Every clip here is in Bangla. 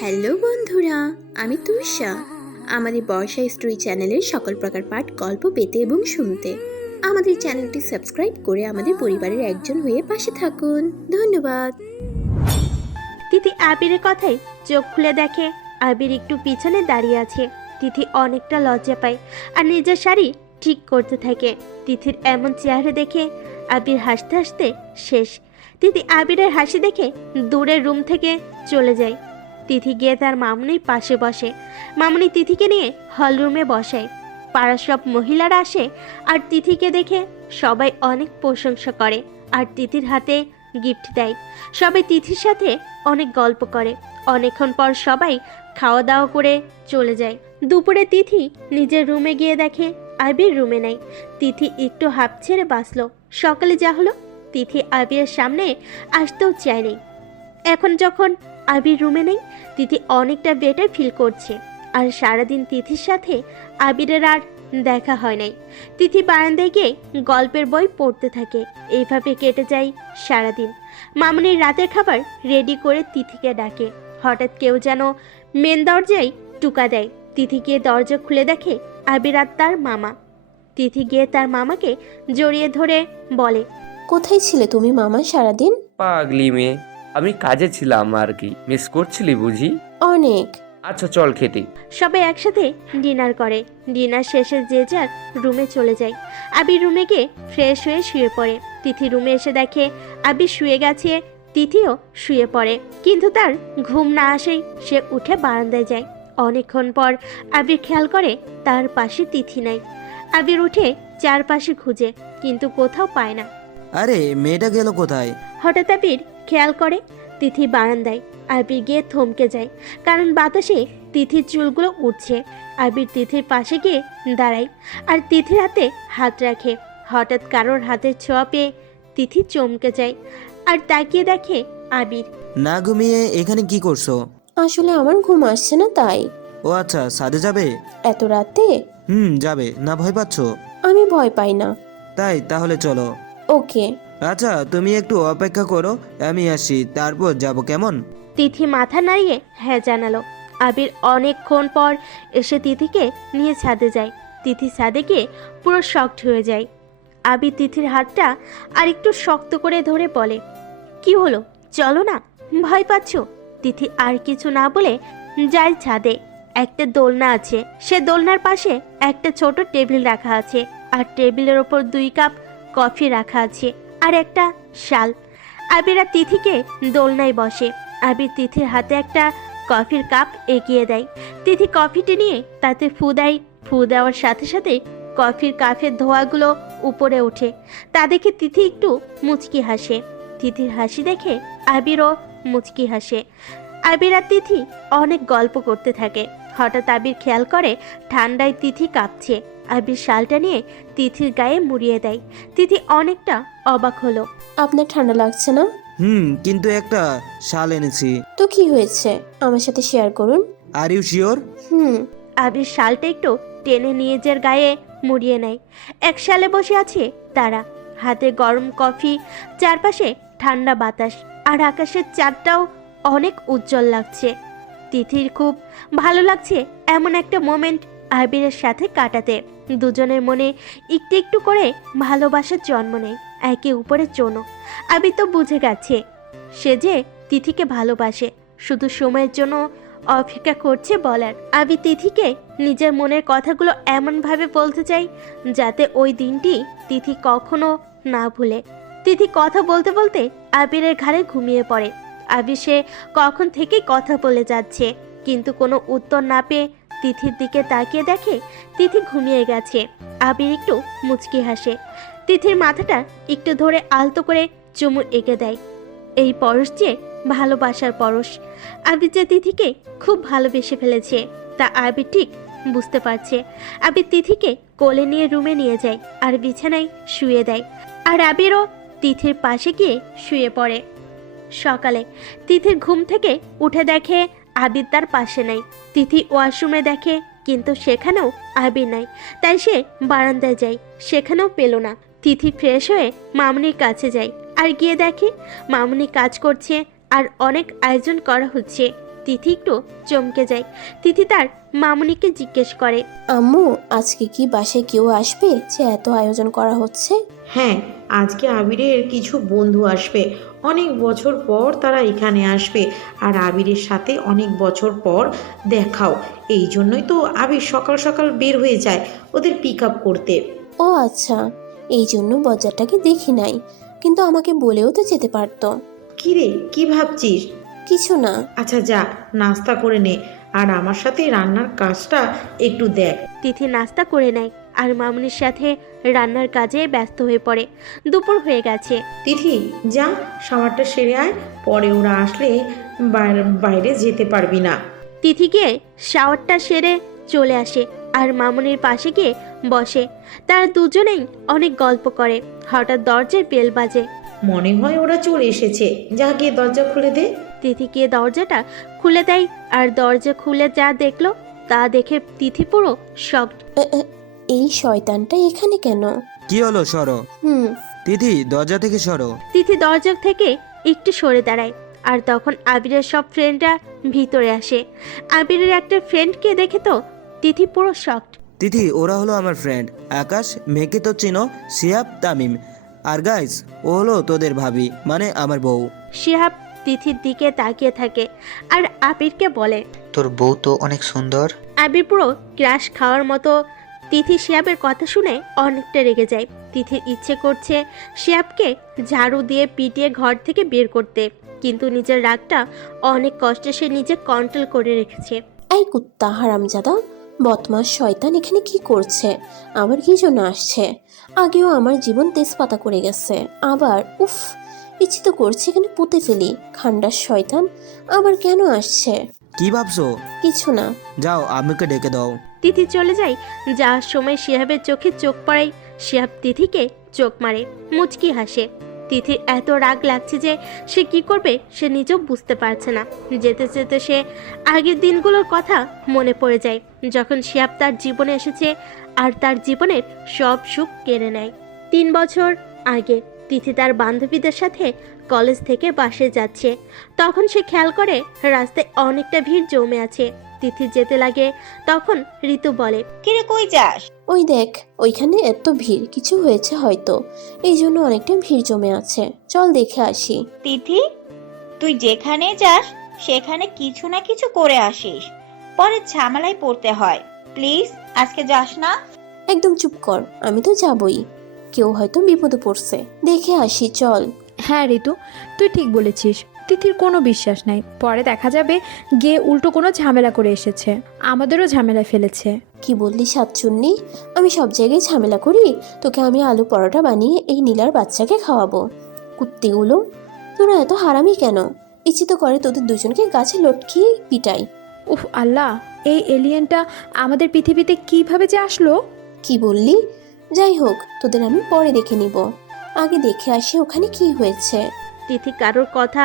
হ্যালো বন্ধুরা, আমি তুষা। আমাদের বর্ষা স্টোরি চ্যানেলের সকল প্রকার পাঠ গল্প পেতে এবং শুনতে আমাদের চ্যানেলটি সাবস্ক্রাইব করে আমাদের পরিবারের একজন হয়ে পাশে থাকুন। ধন্যবাদ। তিথি আবিরের কথায় চোখ খুলে দেখে আবির একটু পিছনে দাঁড়িয়ে আছে। তিথি অনেকটা লজ্জা পায় আর নিজের শাড়ি ঠিক করতে থাকে। তিথির এমন চেহারা দেখে আবির হাসতে হাসতে শেষ। তিথি আবিরের হাসি দেখে দূরের রুম থেকে চলে যায়। তিথি গিয়ে তার মামনির পাশে বসে। মামনি তিথিকে নিয়ে হল রুমে বসায়। পাড়ার সব মহিলারা আসে আর তিথিকে দেখে সবাই অনেক প্রশংসা করে আর তিথির হাতে গিফট দেয়। সবাই তিথির সাথে অনেক গল্প করে। অনেকক্ষণ পর সবাই খাওয়া দাওয়া করে চলে যায়। দুপুরে তিথি নিজের রুমে গিয়ে দেখে আবির রুমে নেই। তিথি একটু হাঁপ ছেড়ে বাঁচল। সকালে যা হলো, তিথি আবিরের সামনে আসতেও চায়নি। এখন যখন আবির রুমে নেই, তিথি অনেকটা বেটার ফিল করছে। আর সারাদিন তিথির সাথে আবিরের আর দেখা হয় নাই। তিথি বারান্দায় গিয়ে গল্পের বই পড়তে থাকে। এইভাবে কেটে যায় সারাদিন। মামনির রাতের খাবার রেডি করে তিথিকে ডাকে। হঠাৎ কেউ যেন মেন দরজায় টুকা দেয়। তিথি গিয়ে দরজা খুলে দেখে আবির আর তার মামা। তিথি গিয়ে তার মামাকে জড়িয়ে ধরে বলে, কোথায় ছিলে তুমি মামা সারাদিন? পাগলি মেয়ে, আমি কাজে ছিলাম আর কি। মিস করছিলি বুঝি? অনেক। আচ্ছা চল খেতে। সবাই একসাথে ডিনার করে। ডিনার শেষে যে যার রুমে চলে যায়। আবির রুমে গিয়ে ফ্রেশ হয়ে শুয়ে পড়ে। তিথি রুমে এসে দেখে আবির শুয়ে গেছে, তিথিও শুয়ে পড়ে। কিন্তু তার ঘুম না আসেই সে উঠে বারান্দায় যায়। অনেকক্ষণ পর আবির খেয়াল করে তার পাশে তিথি নাই। আবির উঠে চারপাশে খুঁজে কিন্তু কোথাও পায় না। আরে মেয়েটা গেল কোথায়? হঠাৎ আবির খেয়াল করে তিথি বারান্দায়। আবির গিয়ে থমকে যায়, কারণ বাতাসে তিথির চুলগুলো উঠছে। আবির তিথির পাশে গিয়ে দাঁড়ায় আর তিথির হাতে হাত রাখে। হঠাৎ কারোর হাতের ছোঁয়া পেয়ে তিথি চমকে যায় আর তাকিয়ে দেখে আবির। না ঘুমিয়ে এখানে কি করছো? আসলে আমার ঘুম আসছে না তাই। ও আচ্ছা, সাদে যাবে? এত রাতে? যাবে না। ভয় পাচ্ছো? আমি ভয় পাই না। তাই তাহলে চলো। ওকে। আচ্ছা তুমি একটু অপেক্ষা করো, আমি আসি, তারপর যাব, কেমন? তিথি মাথা নাড়িয়ে হ্যাঁ জানালো। আবির অনেকক্ষণ পর এসে তিথিকে নিয়ে ছাদে যায়। তিথি ছাদে গিয়ে পুরো শকড হয়ে যায়। আবির তিথির হাতটা আর একটু শক্ত করে ধরে বলে, কি হলো, চলো না, ভয় পাচ্ছ? তিথি আর কিছু না বলে যায় ছাদে। একটা দোলনা আছে, সে দোলনার পাশে একটা ছোট টেবিল রাখা আছে আর টেবিলের ওপর 2 কাপ কফি রাখা আছে আর একটা শাল। আবির আর তিথিকে দোলনায় বসে। আবির তিথির হাতে একটা কফির কাপ এগিয়ে দেয়। তিথি কফিটি নিয়ে তাতে ফু দেয়। ফু দেওয়ার সাথে সাথে কফির কাপের ধোঁয়াগুলো উপরে ওঠে। তা দেখে তিথি একটু মুচকি হাসে। তিথির হাসি দেখে আবিরও মুচকি হাসে। আবির আর তিথি অনেক গল্প করতে থাকে। হঠাৎ আবির খেয়াল করে ঠান্ডায় তিথি কাঁপছে। আবির শালটা নিয়ে তিথির গায়ে মুড়িয়ে দেয়। তিথি অনেকটা অবাক হলো। আপনার ঠান্ডা লাগছে না? কিন্তু একটা শাল এনেছি। তো কি হয়েছে, আমার সাথে শেয়ার করুন। Are you sure? আবির শালটা একটু টেনে নিজের গায়ে মুড়িয়ে নেয়। এক শালে বসে আছে তারা। হাতে গরম কফি, চারপাশে ঠান্ডা বাতাস আর আকাশের চাঁদটাও অনেক উজ্জ্বল লাগছে। তিথির খুব ভালো লাগছে এমন একটা মোমেন্ট আবিরের সাথে কাটাতে। দুজনের মনে একটু একটু করে ভালোবাসার জন্ম নেয় একে উপরের জন্য। আবির তো বুঝে গেছে সে যে তিথিকে ভালোবাসে, শুধু সময়ের জন্য অপেক্ষা করছে বলার। আবির তিথিকে নিজের মনের কথাগুলো এমনভাবে বলতে চাই যাতে ওই দিনটি তিথি কখনো না ভুলে। তিথি কথা বলতে বলতে আবিরের ঘাড়ে ঘুমিয়ে পড়ে। আবির সে কখন থেকে কথা বলে যাচ্ছে, কিন্তু কোনো উত্তর না পেয়ে তিথির দিকে তাকিয়ে দেখে তিথি ঘুমিয়ে গেছে। আবির একটু মুচকি হাসে। তিথির মাথাটা একটু ধরে আলতো করে চুমু এঁকে দেয়। এই পরশ যে ভালোবাসার পরশ। আবির যে তিথিকে খুব ভালোবেসে ফেলেছে তা আবির ঠিক বুঝতে পারছে। আবির তিথিকে কোলে নিয়ে রুমে নিয়ে যায় আর বিছানায় শুয়ে দেয়। আর আবিরও তিথির পাশে গিয়ে শুয়ে পড়ে। সকালে তিথির ঘুম থেকে উঠে দেখে আবির তার পাশে নাই। তিথি ওয়াশরুমে দেখে, কিন্তু সেখানেও আবির নাই। তাই সে বারান্দায় যায়, সেখানেও পেল না। তিথি ফ্রেশ হয়ে মামনির কাছে যায় আর গিয়ে দেখে মামুনি কাজ করছে আর অনেক আয়োজন করা হচ্ছে। তিথি একটু চমকে যায়। তিথি তার মামুনিকে জিজ্ঞেস করে, আম্মু, আজকে কি বাসায় কেউ আসবে যে এত আয়োজন করা হচ্ছে? হ্যাঁ, আজকে আবিরের কিছু বন্ধু আসবে। অনেক বছর পর তারা এখানে আসবে, আর আবিরের সাথে অনেক বছর পর দেখাও। এই জন্যই তো আবির সকাল সকাল বের হয়ে যায় ওদের পিক আপ করতে। ও আচ্ছা, এই জন্য বজ্জারটাকে দেখি নাই, কিন্তু আমাকে বলেও তো যেতে পারতো। কিরে, কি ভাবছিস? কিছু না। আচ্ছা যা, নাস্তা করে নে, আর আমার সাথে রান্নার কাজটা একটু দেখ। তিথি নাস্তা করে নেয় আর মামুনির সাথে রান্নার কাজে ব্যস্ত হয়ে পড়ে। দুপুর হয়ে গেছে। তিথি যা, শাওয়ারটা সেরে আয়, পরে ওরা আসলে বাইরে যেতে পারবি না। তিথি গিয়ে শাওয়ারটা সেরে চলে আসে আর মামুনির পাশে গিয়ে বসে। তারা দুজনেই অনেক গল্প করে। হঠাৎ দরজার বেল বাজে। মনে হয় ওরা চলে এসেছে, যা গিয়ে দরজা খুলে দে। তিথি গিয়ে দরজাটা খুলে দেয় আর দরজা খুলে যা দেখলো তা দেখে তিথি পুরো শকড। এই শয়তানটা এখানে কেন? কি হলো, সরো। তিথি, দরজা থেকে সরো। তিথি দরজা থেকে একটু সরে দাঁড়ায় আর তখন আবিরের সব ফ্রেন্ডরা ভিতরে আসে। আবিরের একটা ফ্রেন্ডকে দেখে তো তিথি পুরো শকড। তিথি, ওরা হলো আমার ফ্রেন্ড আকাশ, মেয়েকে তো চিনো, শিহাব, তামিম। আর গাইস, ও হলো তোদের ভাবি, মানে আমার বউ। শিহাব তিথির দিকে তাকিয়ে থাকে আর আবিরকে বলে, তোর বউ তো অনেক সুন্দর। আবির পুরো ক্রাশ খাওয়ার মতো। তিথি শিয়াবের কথা শুনে অনেকটা রেগে যায়। তিথির ইচ্ছে করছে শিয়াবকে ঝাড়ু দিয়ে পিটিয়ে ঘর থেকে বের করতে, কিন্তু নিজের রাগটা অনেক কষ্টে সে নিজে কন্ট্রোল করে রেখেছে। এই কুত্তা হারামজাদা, বদমাস শয়তান এখানে কি করছে? আবার কি জন্য আসছে? আগেও আমার জীবন তেজপাতা করে গেছে, আবার উফ, ইচ্ছে তো করছে এখানে পুঁতে ফেলি। খান্ডার শয়তান আবার কেন আসছে? কি ভাবছো? কিছু না। যাও, আম্মুকে ডেকে দাও। তিথি চলে যায়। যাওয়ার সময় শিহাবের চোখে চোখ পড়ায়। শিহাব তিথিকে চোখ মারে, মুচকি হাসে। তিথির এত রাগ লাগছে যে সে কি করবে সে নিজেও বুঝতে পারছে না। যেতে যেতে সে আগের দিনগুলোর কথা মনে পড়ে যায়, যখন শিহাব তার জীবনে এসেছে আর তার জীবনের সব সুখ কেড়ে নেয়। 3 বছর আগে তিথি তার বান্ধবীদের সাথে কলেজ থেকে বাসে যাচ্ছে। তখন সে খেয়াল করে রাস্তায় অনেকটা ভিড় জমে আছে। তিথি যেতে লাগে, তখন ঋতু বলে, কিরে কই যাস? ওই দেখ, ওইখানে এত ভিড়, কিছু হয়েছে হয়তো, এই জন্য অনেকটা ভিড় জমে আছে, চল দেখে আসি। তিথি, তুই যেখানে যাস সেখানে কিছু না কিছু করে আসিস, পরে ঝামেলায় পড়তে হয়। প্লিজ আজকে যাস না। একদম চুপ কর, আমি তো যাবই। কেউ হয়তো বিপদে পড়ছে, দেখে আসি চল। হ্যাঁ ঋতু, তুই ঠিক বলেছিস। তিথির কোনো বিশ্বাস নাই, পরে দেখা যাবে গিয়ে উল্টো কোনো ঝামেলা করে এসেছে, আমাদেরও ঝামেলায় ফেলেছে। কি বললি সাতচুন্নি? আমি সব জায়গায় ঝামেলা করি? তোকে আমি আলু পরোটা বানিয়ে এই নীলার বাচ্চাকে খাওয়াবো। কুত্তিগুলো, তোরা এত হারামি কেন? ইচ্ছে তো করে তোদের দুজনকে গাছে লটকিয়ে পিটাই। উফ আল্লাহ, এই এলিয়েনটা আমাদের পৃথিবীতে কিভাবে যে আসলো? কি বললি? যাই হোক, তোদের আমি পরে দেখে নিব, আগে দেখে আসি ওখানে কি হয়েছে। তিথি কারোর কথা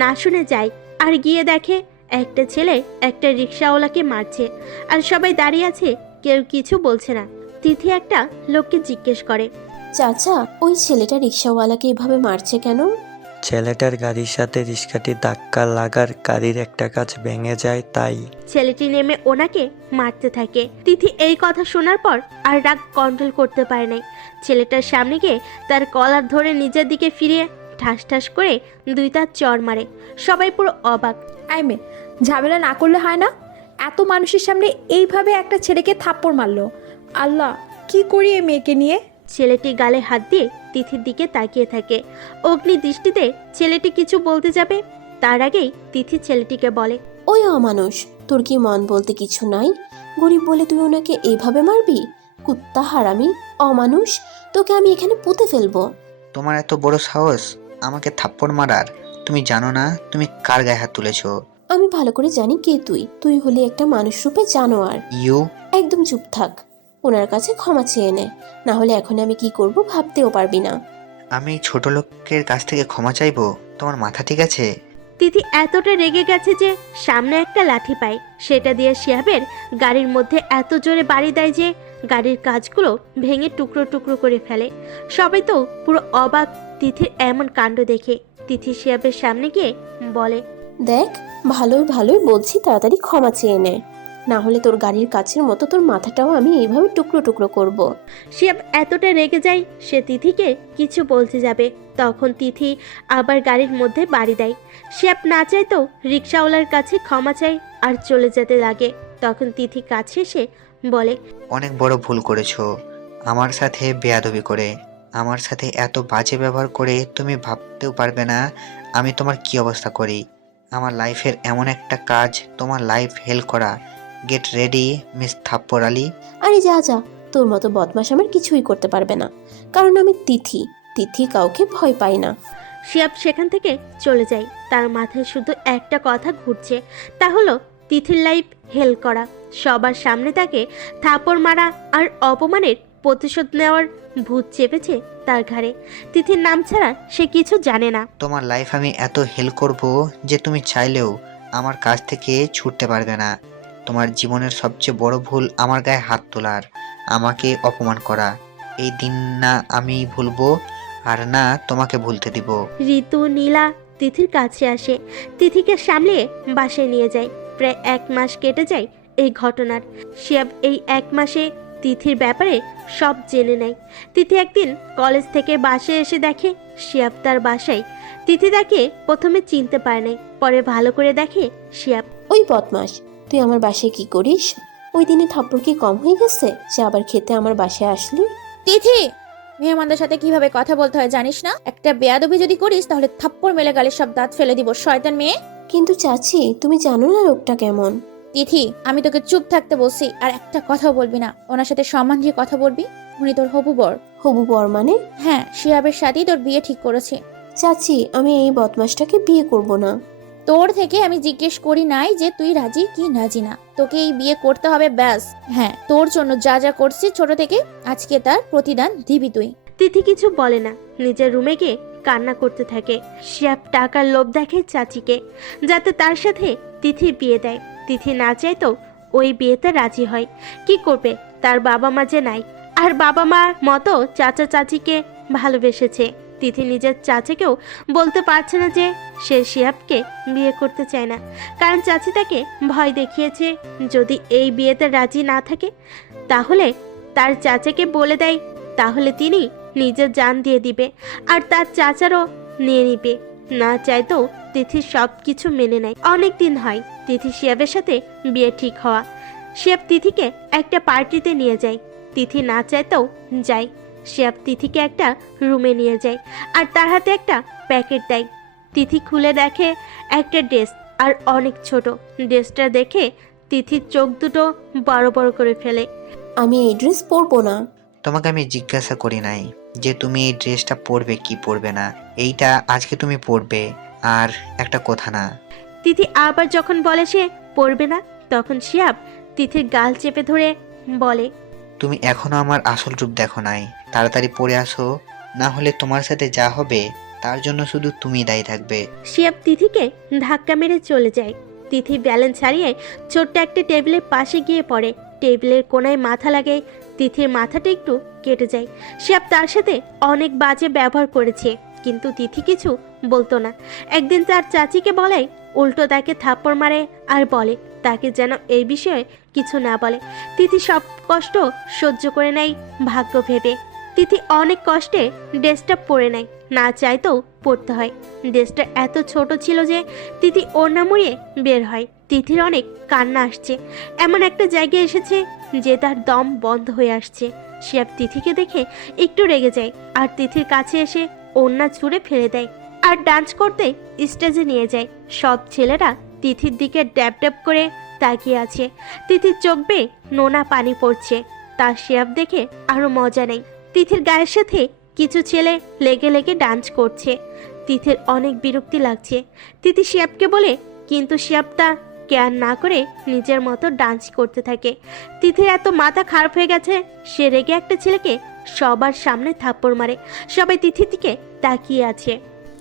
না শুনে যায় আর গিয়ে দেখে একটা ছেলে একটা রিক্সাওয়ালাকে মারছে আর সবাই দাঁড়িয়ে আছে, কেউ কিছু বলছে না। তিথি একটা লোককে জিজ্ঞেস করে, চাচা, ওই ছেলেটা রিক্সাওয়ালাকে এভাবে মারছে কেন? ছেলেটার গাড়ির সাথে রিক্সাটি ধাক্কা লাগার গাড়ির একটা কাজ ভেঙে যায় তাই। ছেলেটি নেমে ওনাকে মারতে থাকে। তিথি এই কথা শোনার পর আর রাগ কন্ট্রোল করতে পারে নাই। ছেলেটার সামনে গিয়ে তার কলার ধরে নিজের দিকে ফিরিয়ে ঠাস ঠাস করে 2টা চড় মারে। সবাই পুরো অবাক। আইমে, ঝামেলা না করলে হয় না? এত মানুষের সামনে এইভাবে একটা ছেলেকে থাপ্পড় মারলো। আল্লাহ, কি করি এই মেয়েকে নিয়ে? ছেলেটি গালে হাত দিয়ে তিথির দিকে তাকিয়ে থাকে। অগ্নি দৃষ্টিতে ছেলেটি কিছু বলতে যাবে, তার আগেই তিথি ছেলেটিকে বলে, ওই অমানুষ, তোর কি মন বলতে কিছু নাই? গরিব বলে তুই ওনাকে এইভাবে মারবি? কুত্তা হারামি, অমানুষ, তোকে আমি এখানে পুঁতে ফেলবো। তোমার এত বড় সাহস আমাকে থাপ্পড় মারার? তুমি জানো না তুমি কার গায়ে হাত তুলেছো? আমি ভালো করে জানি কে তুই। তুই হলি একটা মানুষ রূপে জানোয়ার। ইউ একদম চুপ থাক, ওনার কাছে ক্ষমা চেয়ে নে, না হলে এখন আমি কি করব ভাবতেও পারবি না। আমি ছোট লোকের কাছ থেকে ক্ষমা চাইবো? তোমার মাথা ঠিক আছে? তিথি এতটা রেগে গেছে যে সামনে একটা লাঠি পায়, সেটা দিয়ে শিহাবের গাড়ির মধ্যে এত জোরে বাড়ি দেয় যে গাড়ির কাঁচগুলো ভেঙে টুকরো টুকরো করে ফেলে। সবাই তো পুরো অবাক তিথির এমন কাণ্ড দেখে তিথি শিহাবের সামনে গিয়ে বলে, দেখ, ভালোই ভালোই বলছি, তাড়াতাড়ি ক্ষমা চেয়ে নে, না হলে তোর গাড়ির কাছের মতো তোর মাথাটাও আমি এইভাবে টুকরো টুকরো করব। শিহাব এতটা রেগে যায় সে তিথিকে কিছু বলতে যাবে, তখন তিথি আবার গাড়ির মধ্যে বাড়ি দেয়। শিহাব না চাইতেও রিক্সাওয়ালার কাছে ক্ষমা চায় আর চলে যেতে লাগে। তখন তিথি কাছে এসে বলে, অনেক বড় ভুল করেছো আমার সাথে বেয়াদবি করে। আমার সাথে এত বাজে ব্যবহার করে তুমি ভাবতেও পারবে না আমি তোমার কি অবস্থা করি। আমার লাইফের এমন একটা কাজ তোমার লাইফ হেল্প করা। Get ready miss Thappar Ali. আরে যা যা, তোর মতো বদমাশ আমার কিছুই করতে পারবে না, কারণ আমি তিথি। তিথি কাউকে ভয় পাই না। শিহাব সেখান থেকে চলে যায়। তার মাথায় শুধু একটা কথা ঘুরছে, তা হলো তিথির লাইফ হেল করা, সবার সামনে তাকে থাপড় মারা আর অপমানের প্রতিশোধ নেওয়ার ভূত চেপেছে তার ঘাড়ে। তিথির নাম ছাড়া সে কিছু জানে না। তোমার লাইফ আমি এত হেল্প করব যে তুমি চাইলেও আমার কাছ থেকে ছুটতে পারবে না। তোমার জীবনের সবচেয়ে বড় ভুল আমার গায়ে হাত তোলার, আমাকে অপমান করা। এই দিন না আমি ভুলবো আর না তোমাকে ভুলতে দিব। ঋতু নীলা তিথির কাছে আসে, তিথিকে সামলিয়ে বাসায় নিয়ে যায়। প্রায় 1 মাস কেটে যায় এই ঘটনার। শিহাব এই 1 মাসে তিথির ব্যাপারে সব জেনে নেয়। তিথি একদিন কলেজ থেকে বাসায় এসে দেখে শিহাব তার বাসায়। তিথি তাকে প্রথমে চিনতে পারে নাই, পরে ভালো করে দেখে শিহাব। ওই বদমাস, তুই আমার বাসায় কি করিস? ওই দিনে থাপ্পড় কি কম হয়ে গেছে যে আবার খেতে আমার বাসায় আসলি? তিথি, মেহমানদের সাথে কিভাবে কথা বলতে হয় জানিস না? একটা বেয়াদবি যদি করিস তাহলে থাপ্পড় মেলে গালে সব দাঁত ফেলে দিব, শয়তান মেয়ে। কিন্তু চাচি, তুমি জানো না লোকটা কেমন? তিথি, আমি তোকে চুপ থাকতে বলছি, আর একটা কথাও বলবি না। ওনার সাথে সম্মান দিয়ে কথা বলবি। উনি তোর হবু বর। হবু বর মানে? হ্যাঁ, শিহাবের সাথেই তোর বিয়ে ঠিক করেছে। চাচি, আমি এই বদমাসটাকে বিয়ে করব না। তোর থেকে আমি জিজ্ঞেস করি নাই যে তুই রাজি কি রাজি না। তোকে এই বিয়ে করতে হবে, ব্যাস। হ্যাঁ, তোর জন্য যা যা করছি ছোট থেকে, আজকে তার প্রতিদান দিবি তুই। তিথি কিছু বলে না, নিজের রুমে গিয়ে কান্না করতে থাকে। শিহাব টাকার লোভ দেখে চাচিকে, যাতে তার সাথে তিথির বিয়ে দেয়। তিথি না চাইতো ওই বিয়েতে রাজি হয়। কি করবে, তার বাবা মা যে নাই, আর বাবা মার মতো চাচা চাচিকে ভালোবেসেছে। তিথি নিজের চাচাকেও বলতে পারছে না যে সে শিহাবকে বিয়ে করতে চায় না, কারণ চাচি তাকে ভয় দেখিয়েছে যদি এই বিয়েতে রাজি না থাকে তাহলে তার চাচাকে বলে দেয়, তাহলে তিনি নিজের জান দিয়ে দিবে আর তার চাচারও নিয়ে নিবে। না চাইতেও তিথি সব কিছু মেনে নেয়। অনেক দিন হয় তিথি শিহাবের সাথে বিয়ে ঠিক হওয়া। শিহাব তিথিকে একটা পার্টিতে নিয়ে যায়। তিথি না চাইতেও যায়। শিহাব তিথিকে একটা রুমে নিয়ে যায় আর তার হাতে একটা প্যাকেট দেয়। তিথি খুলে দেখে একটা ড্রেস, আর অনেক ছোট। ড্রেসটা দেখে তিথির চোখ দুটো বড় বড় করে ফেলে। আমি এই ড্রেস পরবো না। তোমাকে আমি জিজ্ঞাসা করি নাই যে তুমি এই ড্রেসটা পরবে কি পরবে না। এইটা আজকে তুমি পরবে, আর একটা কথা না। তিথি আবার যখন বলে সে পরবে না, তখন শিহাব তিথির গাল চেপে ধরে বলে, তুমি এখনো আমার আসল রূপ দেখো নাই। তাড়াতাড়ি পরে আসো, না হলে তোমার সাথে যা হবে তার জন্য শুধু তুমি দায়ী থাকবে। শিহাব তিথিকে ধাক্কা মেরে চলে যায়। তিথি ব্যালেন্স হারিয়ে ছোট্ট একটা টেবিলের পাশে গিয়ে পড়ে। টেবিলের কোনায় মাথা লাগে। তিথির মাথাটা একটু কেটে যায়। শিহাব তার সাথে অনেক বাজে ব্যবহার করেছে, কিন্তু তিথি কিছু বলতো না। একদিন তার চাচিকে বলে, উল্টো তাকে থাপ্পড় মারে আর বলে তাকে যেন এই বিষয়ে কিছু না বলে। তিথি সব কষ্ট সহ্য করে নেয় ভাগ্য ভেবে। তিথি অনেক কষ্টে ড্রেসটা পরে নেয়, না চাইতেও পড়তে হয়। ড্রেসটা এত ছোট ছিল যে তিথি ওড়না মুড়িয়ে বের হয়। তিথির অনেক কান্না আসছে। এমন একটা জায়গায় এসেছে যে তার দম বন্ধ হয়ে আসছে। শিহাব তিথিকে দেখে একটু রেগে যায় আর তিথির কাছে এসে ওড়না ছুঁড়ে ফেলে দেয় আর ডান্স করতে স্টেজে নিয়ে যায়। সব ছেলেরা তিথির দিকে ড্যাব ড্যাব করে তাকিয়ে আছে। তিথির চোখ বেয়ে নোনা পানি পড়ছে। তার শিহাব দেখে আরো মজা নেই। তিথির গায়ের সাথে কিছু ছেলে লেগে লেগে ডান্স করছে। তিথির অনেক বিরক্তি লাগছে। তিথি শিহাবকে বলে, কিন্তু শিহাব তা কেয়ার না করে নিজের মতো ডান্স করতে থাকে। তিথির এত মাথা খারাপ হয়ে গেছে, সে রেগে একটা ছেলেকে সবার সামনে থাপ্পড় মারে। সবাই তিথির দিকে তাকিয়ে আছে।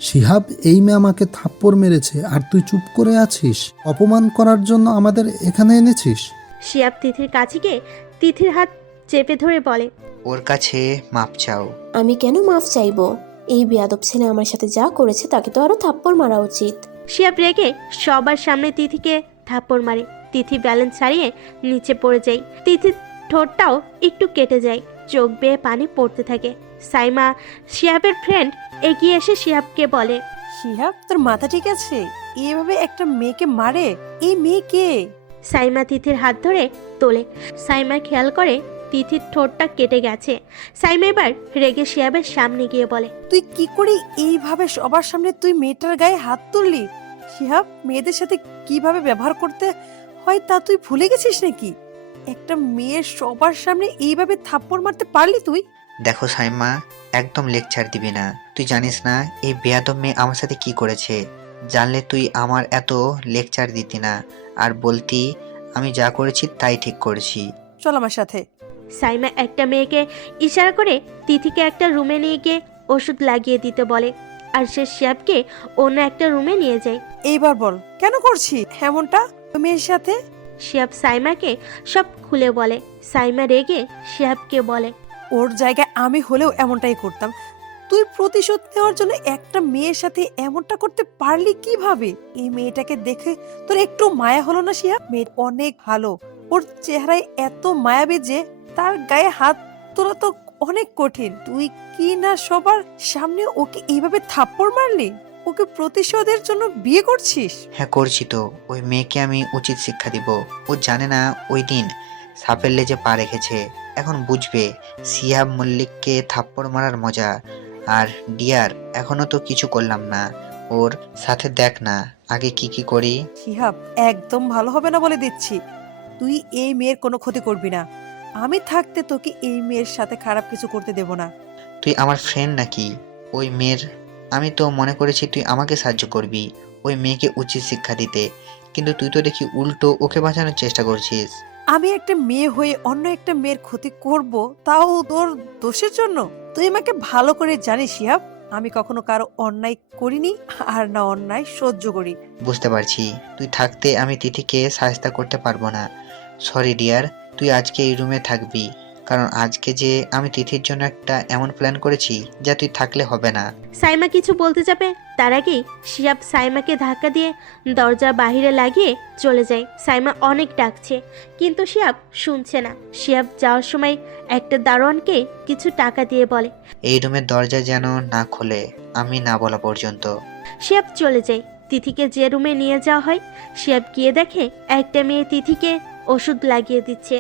শিহাব, এই মেয়ে আমাকে থাপ্পড় মেরেছে আর তুই চুপ করে আছিস? অপমান করার জন্য আমাদের এখানে এনেছিস? শিহাব তিথির কাছে গিয়ে তিথির হাত চেপে ধরে বলে, ওর কাছে মাপ চাও। আমি কেন মাফ চাইবো? এই বেয়াদব ছেলে আমার সাথে যা করেছে তাকে তো আরো থাপ্পড় মারা উচিত। শিহাব রেগে সবার সামনে তিথিকে থাপ্পড় মারে। তিথি ব্যালেন্স হারিয়ে নিচে পড়ে যায়। তিথির ঠোঁটটাও একটু কেটে যায়, চোখ বেয়ে পানি পড়তে থাকে। সাইমা, শিহাবের ফ্রেন্ড, এগিয়ে এসে শিহাবকে বলে, শিহাব, তোর মাথা ঠিক আছে? এভাবে একটা মেয়েকে মারে? এই মেয়ে কে? সাইমা তিথির হাত ধরে তোলে। সাইমা খেয়াল করে তিথির ঠোঁটটা কেটে গেছে। সাইমা এবার রেগে শিহাবের সামনে গিয়ে বলে, তুই কি করে এইভাবে সবার সামনে তুই মেয়েটার গায়ে হাত তুললি? শিহাব, মেয়েদের সাথে কিভাবে ব্যবহার করতে হয় তা তুই ভুলে গেছিস নাকি? একটা মেয়ের সবার সামনে এইভাবে থাপ্পড় মারতে পারলি তুই? দেখো সাইমা, একদম লেকচার দিবি না। তুই জানিস না এই বেয়াদব মেয়ে আমার সাথে কি করেছে? জানলে তুই আমার এত লেকচার দিতি না, আর বলতি আমি যা করেছি তাই ঠিক করেছি। চল আমার সাথে। সাইমা একটা মেয়েকে ইশারা করে তিথিকে একটা রুমে নিয়ে গিয়ে ওষুধ লাগিয়ে দিতে বলে, আর সে শিহাবকে অন্য একটা রুমে নিয়ে যায়। এইবার বল, কেন করছি এমনটা ওই মেয়ের সাথে? শিহাব সাইমাকে সব খুলে বলে। সাইমা রেগে শিহাবকে বলে, ওর জায়গায় আমি হলেও এমনটাই করতাম। তুই প্রতিশোধ নেওয়ার জন্য একটা মেয়ের সাথে এমনটা করতে পারলি কিভাবে? এই মেয়েটাকে দেখে তোর একটু মায়া হলো না শিহাব? মেয়ে অনেক ভালো, ওর চেহারায় এত মায়াবী যে তার গায়ে হাত তোলা তো অনেক কঠিন। তুই কি না সবার সামনে ওকে এইভাবে থাপ্পড় মারলি? ওকে প্রতিশোধের জন্য বিয়ে করছিস? হ্যাঁ করছি তো। ওই মেয়েকে আমি উচিত শিক্ষা দিব। ও জানে না ওই দিন সাপের লেজে পা রেখেছে। এখন বুঝবে সিয়াব মল্লিককে থাপ্পড় মারার মজা। আর ডিয়ার, এখনো তো কিছু করলাম না। ওর সাথে দেখ না আগে কি কি করি। শিহাব, একদম ভালো হবে না বলে দিচ্ছি। তুই এই মেয়ের কোনো ক্ষতি করবি না। আমি থাকতে তোকে এই মেয়ের সাথে খারাপ কিছু করতে দেব না। তুই আমার ফ্রেন্ড নাকি ওই মেয়ের? আমি তো মনে করেছি তুই আমাকে সাহায্য করবি ওই মেয়েকে উচিত শিক্ষা দিতে, কিন্তু তুই তো দেখি উল্টো ওকে বাঁচানোর চেষ্টা করছিস। আমি একটা মেয়ে হয়ে অন্য একটা মেয়ের ক্ষতি করব, তাও তোর দোষের জন্য? তুই আমাকে ভালো করে জানিস শিহাব, আমি কখনো কারো অন্যায় করিনি, আর না অন্যায় সহ্য করি। বুঝতে পারছি, তুই থাকতে আমি তিথিকে সাহায্য করতে পারবো না। সরি ডিয়ার, তুই আজকে এই রুমে থাকবি, কারণ আজকে যে আমি তিথির জন্য একটা এমন প্ল্যান করেছি যা তুই থাকলে হবে না। সাইমা কিছু বলতে যাবে তার আগেই শিহাব সাইমাকে ধাক্কা দিয়ে দরজা বাহিরে লাগিয়ে চলে যায়। সাইমা অনেক ডাকছে, কিন্তু শিহাব শুনছে না। শিহাব যাওয়ার সময় একটা দারোয়ানকে কিছু টাকা দিয়ে বলে, এই রুমের দরজা যেন না খোলে আমি না বলা পর্যন্ত। শিহাব চলে যায়। তিথিকে যে রুমে নিয়ে যাওয়া হয়, শিহাব গিয়ে দেখে একটা মেয়ে তিথিকে ওষুধ লাগিয়ে দিচ্ছে।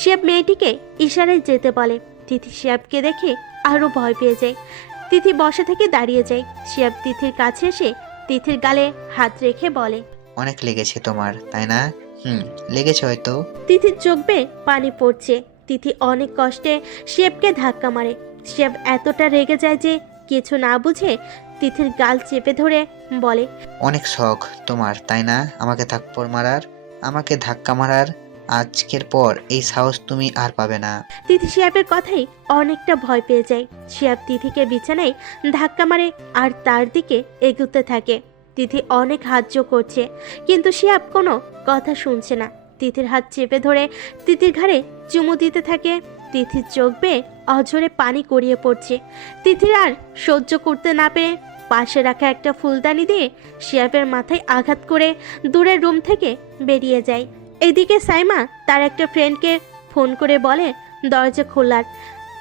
শিহাব মেয়েটিকে ইশারায় যেতে বলে। তিথি শিহাবকে দেখে আরো ভয় পেয়ে যায়। তিথি বসা থেকে দাঁড়িয়ে যায়। শিহাব তিথির কাছে এসে তিথির গালে হাত রেখে বলে, অনেক লেগেছে তোমার, তাই না? লেগেছে হয়তো। তিথির চোখ বেয়ে পানি পড়ছে। তিথি অনেক কষ্টে শিহাবকে ধাক্কা মারে। শিহাব এতটা রেগে যায় যে কিছু না বুঝে তিথির গাল চেপে ধরে বলে, অনেক শখ তোমার, তাই না? আমাকে থাপ্পড় মারার, আমাকে ধাক্কা মারার। আজকের পর এই সাহস তুমি আর পাবে না। তিথি শিহাবের কথাই অনেকটা ভয় পেয়ে যায়। শিহাব তিথিকে বিছানায় ধাক্কা মারে আর তার দিকে এগুতে থাকে। তিথি অনেক সাহায্য করছে, কিন্তু শিহাব কোনো কথা শুনছে না। তিথির হাত চেপে ধরে তিথির ঘাড়ে চুমু দিতে থাকে। তিথির চোখ বেয়ে অঝরে পানি গড়িয়ে পড়ছে। তিথির আর সহ্য করতে না পেরে পাশে রাখা একটা ফুলদানি দিয়ে শিহাবের মাথায় আঘাত করে দূরের রুম থেকে বেরিয়ে যায়। এদিকে সাইমা তার একটা ফ্রেন্ডকে ফোন করে বলে দরজা খোলার,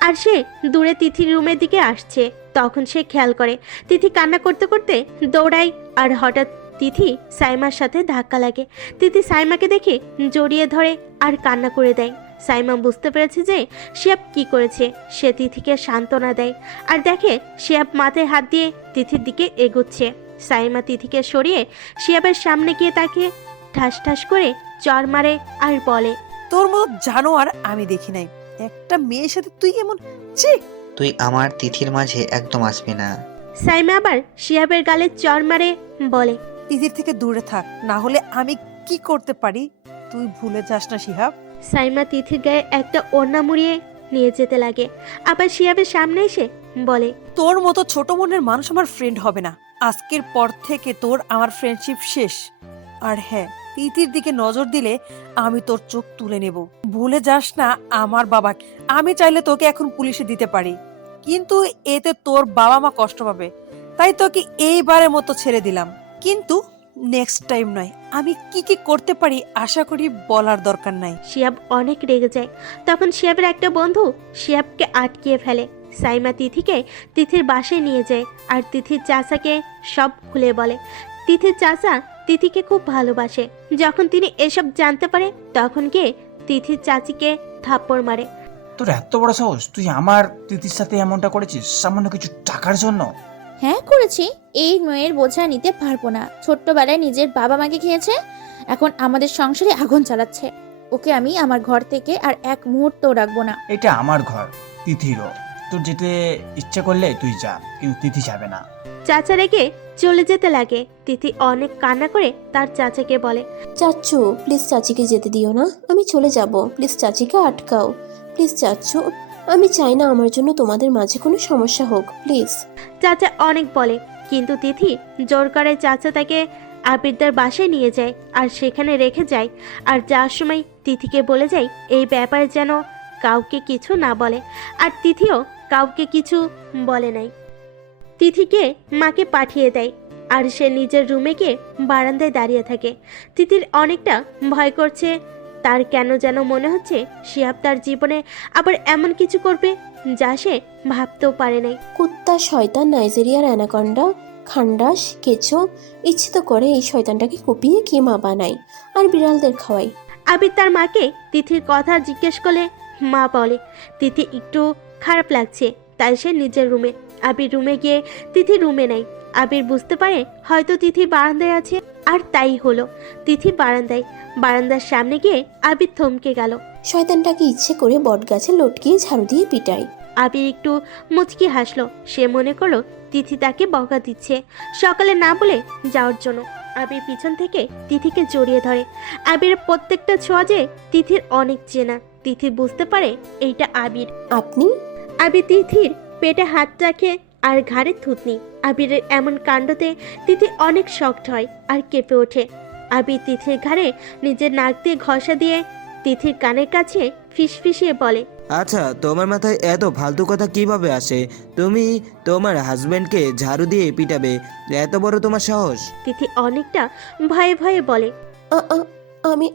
আর সে দূরে তিথির রুমের দিকে আসছে। তখন সে খেয়াল করে তিথি কান্না করতে করতে দৌড়ায়, আর হঠাৎ তিথি সাইমার সাথে ধাক্কা লাগে। তিথি সাইমাকে দেখে জড়িয়ে ধরে আর কান্না করে দেয়। সাইমা বুঝতে পেরেছে যে শিহাব কি করেছে। সে তিথিকে সান্ত্বনা দেয় আর দেখে শিহাব মাথায় হাত দিয়ে তিথির দিকে এগোচ্ছে। সাইমা তিথিকে সরিয়ে শিহাবের সামনে গিয়ে তাকে ঠাস ঠাস করে চর মারে আর বলে, তোর মতো জানোয়ার আমি দেখি নাই। একটা মেয়ের সাথে তুই এমন ছি! তুই আমার তিথির মাঝে একদম আসবি না। সাইমা আবার শিহাবের গালে চর মারে বলে, তিথির থেকে দূরে থাক, না হলে আমি কি করতে পারি তুই ভুলে যাস না শিহাব। সাইমা তিথির গায়ে একটা ওড়না মুড়িয়ে নিয়ে যেতে লাগে। আবার শিহাবের সামনে এসে বলে, তোর মতো ছোট মনের মানুষ আমার ফ্রেন্ড হবে না। আজকের পর থেকে তোর আমার ফ্রেন্ডশিপ শেষ। আর হ্যাঁ, তিথির দিকে নজর দিলে আমি তোর চোখ তুলে নেব। ভুলে যাস না আমার বাবা। আমি চাইলে তোকে এখন পুলিশে দিতে পারি, কিন্তু এতে তোর বাবা মা কষ্ট পাবে, তাই তোকে এইবারের মতো ছেড়ে দিলাম। কিন্তু নেক্সট টাইম নয়। আমি কি কি করতে পারি আশা করি বলার দরকার নাই। শিহাব অনেক রেগে যায়। তখন শিহাবের একটা বন্ধু শিহাবকে আটকিয়ে ফেলে। সাইমা তিথিকে তিথির বাসায় নিয়ে যায় আর তিথির চাচাকে সব খুলে বলে। তিথির চাচা তিথিকে খুব ভালোবাসে। যখন তিনি এসব জানতে পারে তখন গিয়ে তিথির চাচিকে থাপ্পড় মারে। তোর এত বড় সাহস, তুই আমার তিথির সাথে এমনটা করেছিস সামান্য কিছু টাকার জন্য? হ্যাঁ করেছি, এই মেয়ের বোঝা নিতে পারবো না। ছোট্টবেলায় নিজের বাবা মাকে খেয়েছে, এখন আমাদের সংসারে আগুন চালাচ্ছে। ওকে আমি আমার ঘর থেকে আর এক মুহূর্তও রাখবো না। এটা আমার ঘর, তিথিরও। তোর যেতে ইচ্ছে করলে তুই যা, কিন্তু তিথি যাবে না। চাচা রেগে চলে যেতে লাগে। তিথি অনেক কান্না করে তার চাচাকে বলে, চাচ্চু প্লিজ চাচিকে যেতে দিও না, আমি চলে যাব, প্লিজ চাচিকে আটকাও, প্লিজ চাচ্চু, আমি চাই না আমার জন্য তোমাদের মাঝে কোনো সমস্যা হোক, প্লিজ। চাচা অনেক বলে কিন্তু তিথি জোর করে চাচা তাকে আবিরদার বাসায় নিয়ে যায় আর সেখানে রেখে যায়। আর যাওয়ার সময় তিথিকে বলে যায় এই ব্যাপারে যেন কাউকে কিছু না বলে। আর তিথিও কাউকে কিছু বলে নাই। তিথিকে মাকে পাঠিয়ে দেয় আর সে নিজের রুমে গিয়ে বারান্দায় দাঁড়িয়ে থাকে। তিথির অনেকটা ভয় করছে। তার কেন যেন মনে হচ্ছে শিহাব তার জীবনে আবার এমন কিছু করবে যা সে ভাবতেও পারে নাই। কুত্তা, শয়তান, নাইজেরিয়ার অ্যানাকন্ডা, খান্ডাস, কেঁচো ইচ্ছে তো করে এই শয়তানটাকে কুপিয়ে কিমা বানাই আর বিড়ালদের খাওয়াই। আবির তার মাকে তিথির কথা জিজ্ঞেস করলে মা বলে তিথি একটু খারাপ লাগছে, তাই সে নিজের রুমে। আবির রুমে গিয়ে তিথি রুমে নাই। আবির বুঝতে পারে হয়তো তিথি বারান্দায় আছে, আর তাই হলো। তিথি বারান্দার সামনে গিয়ে আবির থমকে গেল। শয়তানটাকে ইচ্ছে করে বটগাছে লটকিয়ে ঝাড়ু দিয়ে পিটাই। আবির একটু মুচকি হাসলো। সে মনে করলো তিথি তাকে বকা দিচ্ছে সকালে না বলে যাওয়ার জন্য। আবির পিছন থেকে তিথিকে জড়িয়ে ধরে। আবিরের প্রত্যেকটা ছোঁয়া যে তিথির অনেক চেনা। তিথি বুঝতে পারে এইটা আবির। আপনি? আবির তিথির পেটে হাত রাখে আর ঘাড়ে থুতনি। আবিরের এমন কাণ্ডতে তিথি অনেক শকড হয় আর কেঁপে ওঠে। আবির তিথির ঘাড়ে নিজের নাক দিয়ে ঘষা দিয়ে তিথির কানের কাছে ফিসফিসিয়ে বলে, আচ্ছা, তোমার মাথায় এত ফালতু কথা কিভাবে আসে? তুমি তোমার হাজবেন্ডকে ঝাড়ু দিয়ে পিটাবে, এত বড় তোমার সাহস? তিথি অনেকটা ভয়ে ভয়ে বলে, আমি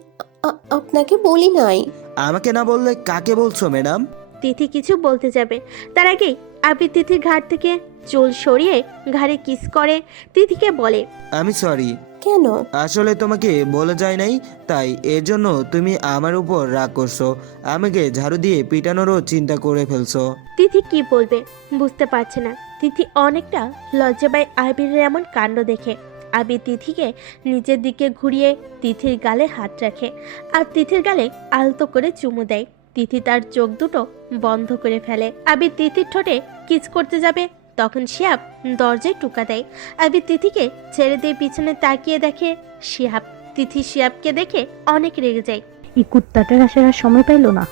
আপনাকে বলি নাই। আমাকে না বললে কাকে বলছো ম্যাডাম? তিথি কিছু বলতে যাবে তার আগেই আবির তিথির ঘাট থেকে চুল সরিয়ে ঘাড়ে কিস করে তিথিকে বলে, আমি সরি। কেন? আসলে তোমাকে বলে যায় নাই, তাই এর জন্য তুমি আমার উপর রাগ করছো, আমাকে ঝাড়ু দিয়ে পিটানোরও চিন্তা করে ফেলছো। তিথি কি বলবে বুঝতে পারছে না। তিথি অনেকটা লজ্জা পায় আবিরের এমন কাণ্ড দেখে। আবির তিথিকে নিজের দিকে ঘুরিয়ে তিথির গালে হাত রাখে আর তিথির গালে আলতো করে চুমু দেয়। তিথি তার চোখ দুটো বন্ধ করে ফেলে। আবির তিথির ঠোঁটে কিস করতে যাবে তখন শিহাব দরজায় টুকা দেয়। আবির তিথিকে ছেড়ে দিয়ে পিছনে তাকিয়ে দেখে শিহাব। তিথি শিহাবকে দেখে অনেক রেগে যায়। এই কুত্তাটার আসার আর সময় পাইল না,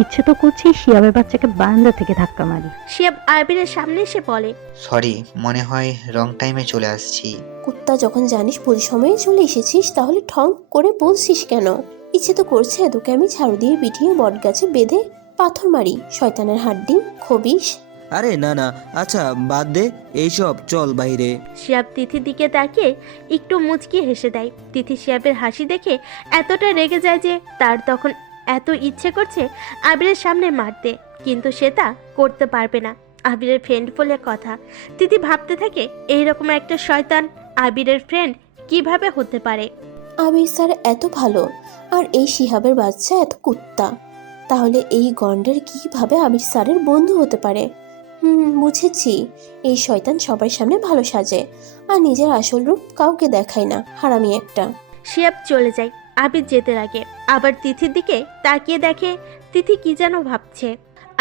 ইচ্ছে তো করছি শিয়াবের বাচ্চাকে বারান্দা থেকে ধাক্কা মারি। শিহাব আবিরের সামনে এসে বলে, সরি, মনে হয় রং টাইমে চলে আসছি। কুত্তা, যখন জানিস ভুল সময়ে চলে এসেছিস তাহলে ঠং করে বলছিস কেন? ইচ্ছে তো করছে তোকে আমি ঝাড়ু দিয়ে পিটিয়ে বটগাছে বেঁধে পাথর মারি, শয়তানের হাড্ডি, খবিস। আরে না না, আচ্ছা বাদ দে এইসব, চল বাইরে। শিহাব তিথির দিকে তাকিয়ে একটু মুচকি হেসে দেয়। তিথি শিহাবের হাসি দেখে এতটা রেগে যায় যে তার তখন এত ইচ্ছে করছে আবিরের সামনে মারতে, কিন্তু সে তা করতে পারবে না। আবিরের ফ্রেন্ড বলে কথা। তিথি ভাবতে থাকে এইরকম একটা শয়তান আবিরের ফ্রেন্ড কিভাবে হতে পারে। আবির স্যার এত ভালো আর এই শিহাবের বাচ্চা এত কুত্তা, তাহলে এই গন্ডের কিভাবে আবির স্যারের বন্ধু হতে পারে? বুঝেছি, এই শয়তান সবার সামনে ভালো সাজে আর নিজের আসল রূপ কাউকে দেখায় না, হারামি একটা। শিহাব চলে যায়। আবির যেতে লাগে আবার তিথির দিকে তাকিয়ে দেখে তিথি কি যেন ভাবছে।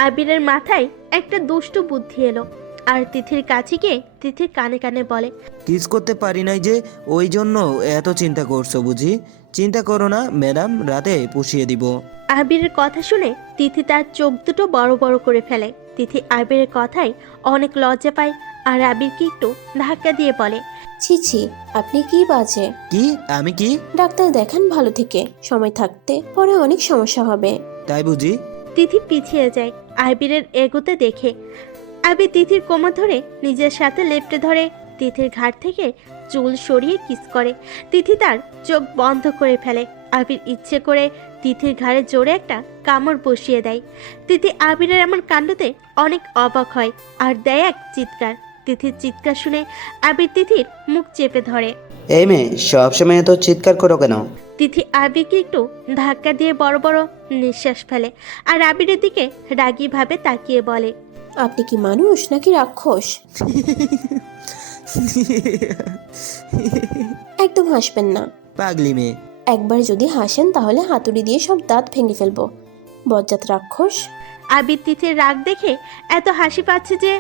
আবিরের মাথায় একটা দুষ্টু বুদ্ধি এলো আর তিথির কাছে গিয়ে তিথির কানে কানে বলে, কিস করতে পারি নাই যে, ওই জন্য এত চিন্তা করছো বুঝি? চিন্তা করো না ম্যাডাম, রাতে পুষিয়ে দিব। আবিরের কথা শুনে তিথি তার চোখ দুটো বড় বড় করে ফেলে। তিথি আবিরের কথায় অনেক লজ্জা পায় আর আবিরকে একটু ধাক্কা দিয়ে বলে, ছি ছি, আপনি কি বাজে। কি? আমি কি? ডাক্তার দেখান ভালো থেকে, সময় থাকতে, পরে অনেক সমস্যা হবে। তাই বুঝি? তিথি পিছিয়ে যায় আবিরের এগোতে দেখে। আবির তিথির কোমর ধরে নিজের সাথে লেপ্টে ধরে তিথির ঘাট থেকে চুল সরিয়ে কিস করে। তিথি তার চোখ বন্ধ করে ফেলে। আবির ইচ্ছে করে তিথির ঘাড়ে জোরে একটা কামড় বসিয়ে দেয়। তিথি আবিরের এমন কাণ্ডতে অনেক অবাক হয় আর দেয় এক চিৎকার। তিথির চিৎকার শুনে আবির তিথির মুখ চেপে ধরে। এই মেয়ে সবসময় এত চিৎকার করো কেন? তিথি আবিরকে একটু ধাক্কা দিয়ে বড় বড় নিঃশ্বাস ফেলে আর আবিরের দিকে রাগীভাবে তাকিয়ে বলে, আপনি কি মানুষ নাকি রাক্ষস? একদম হাসবেন না। পাগলি মেয়ে। একবার যদি হাসেন তাহলে হাতুড়ি দিয়ে সব দাঁত ভেঙে ফেলবো। বজ্জাত রাক্ষস। আবির তিথির রাগ দেখে এত হাসি পাচ্ছে যে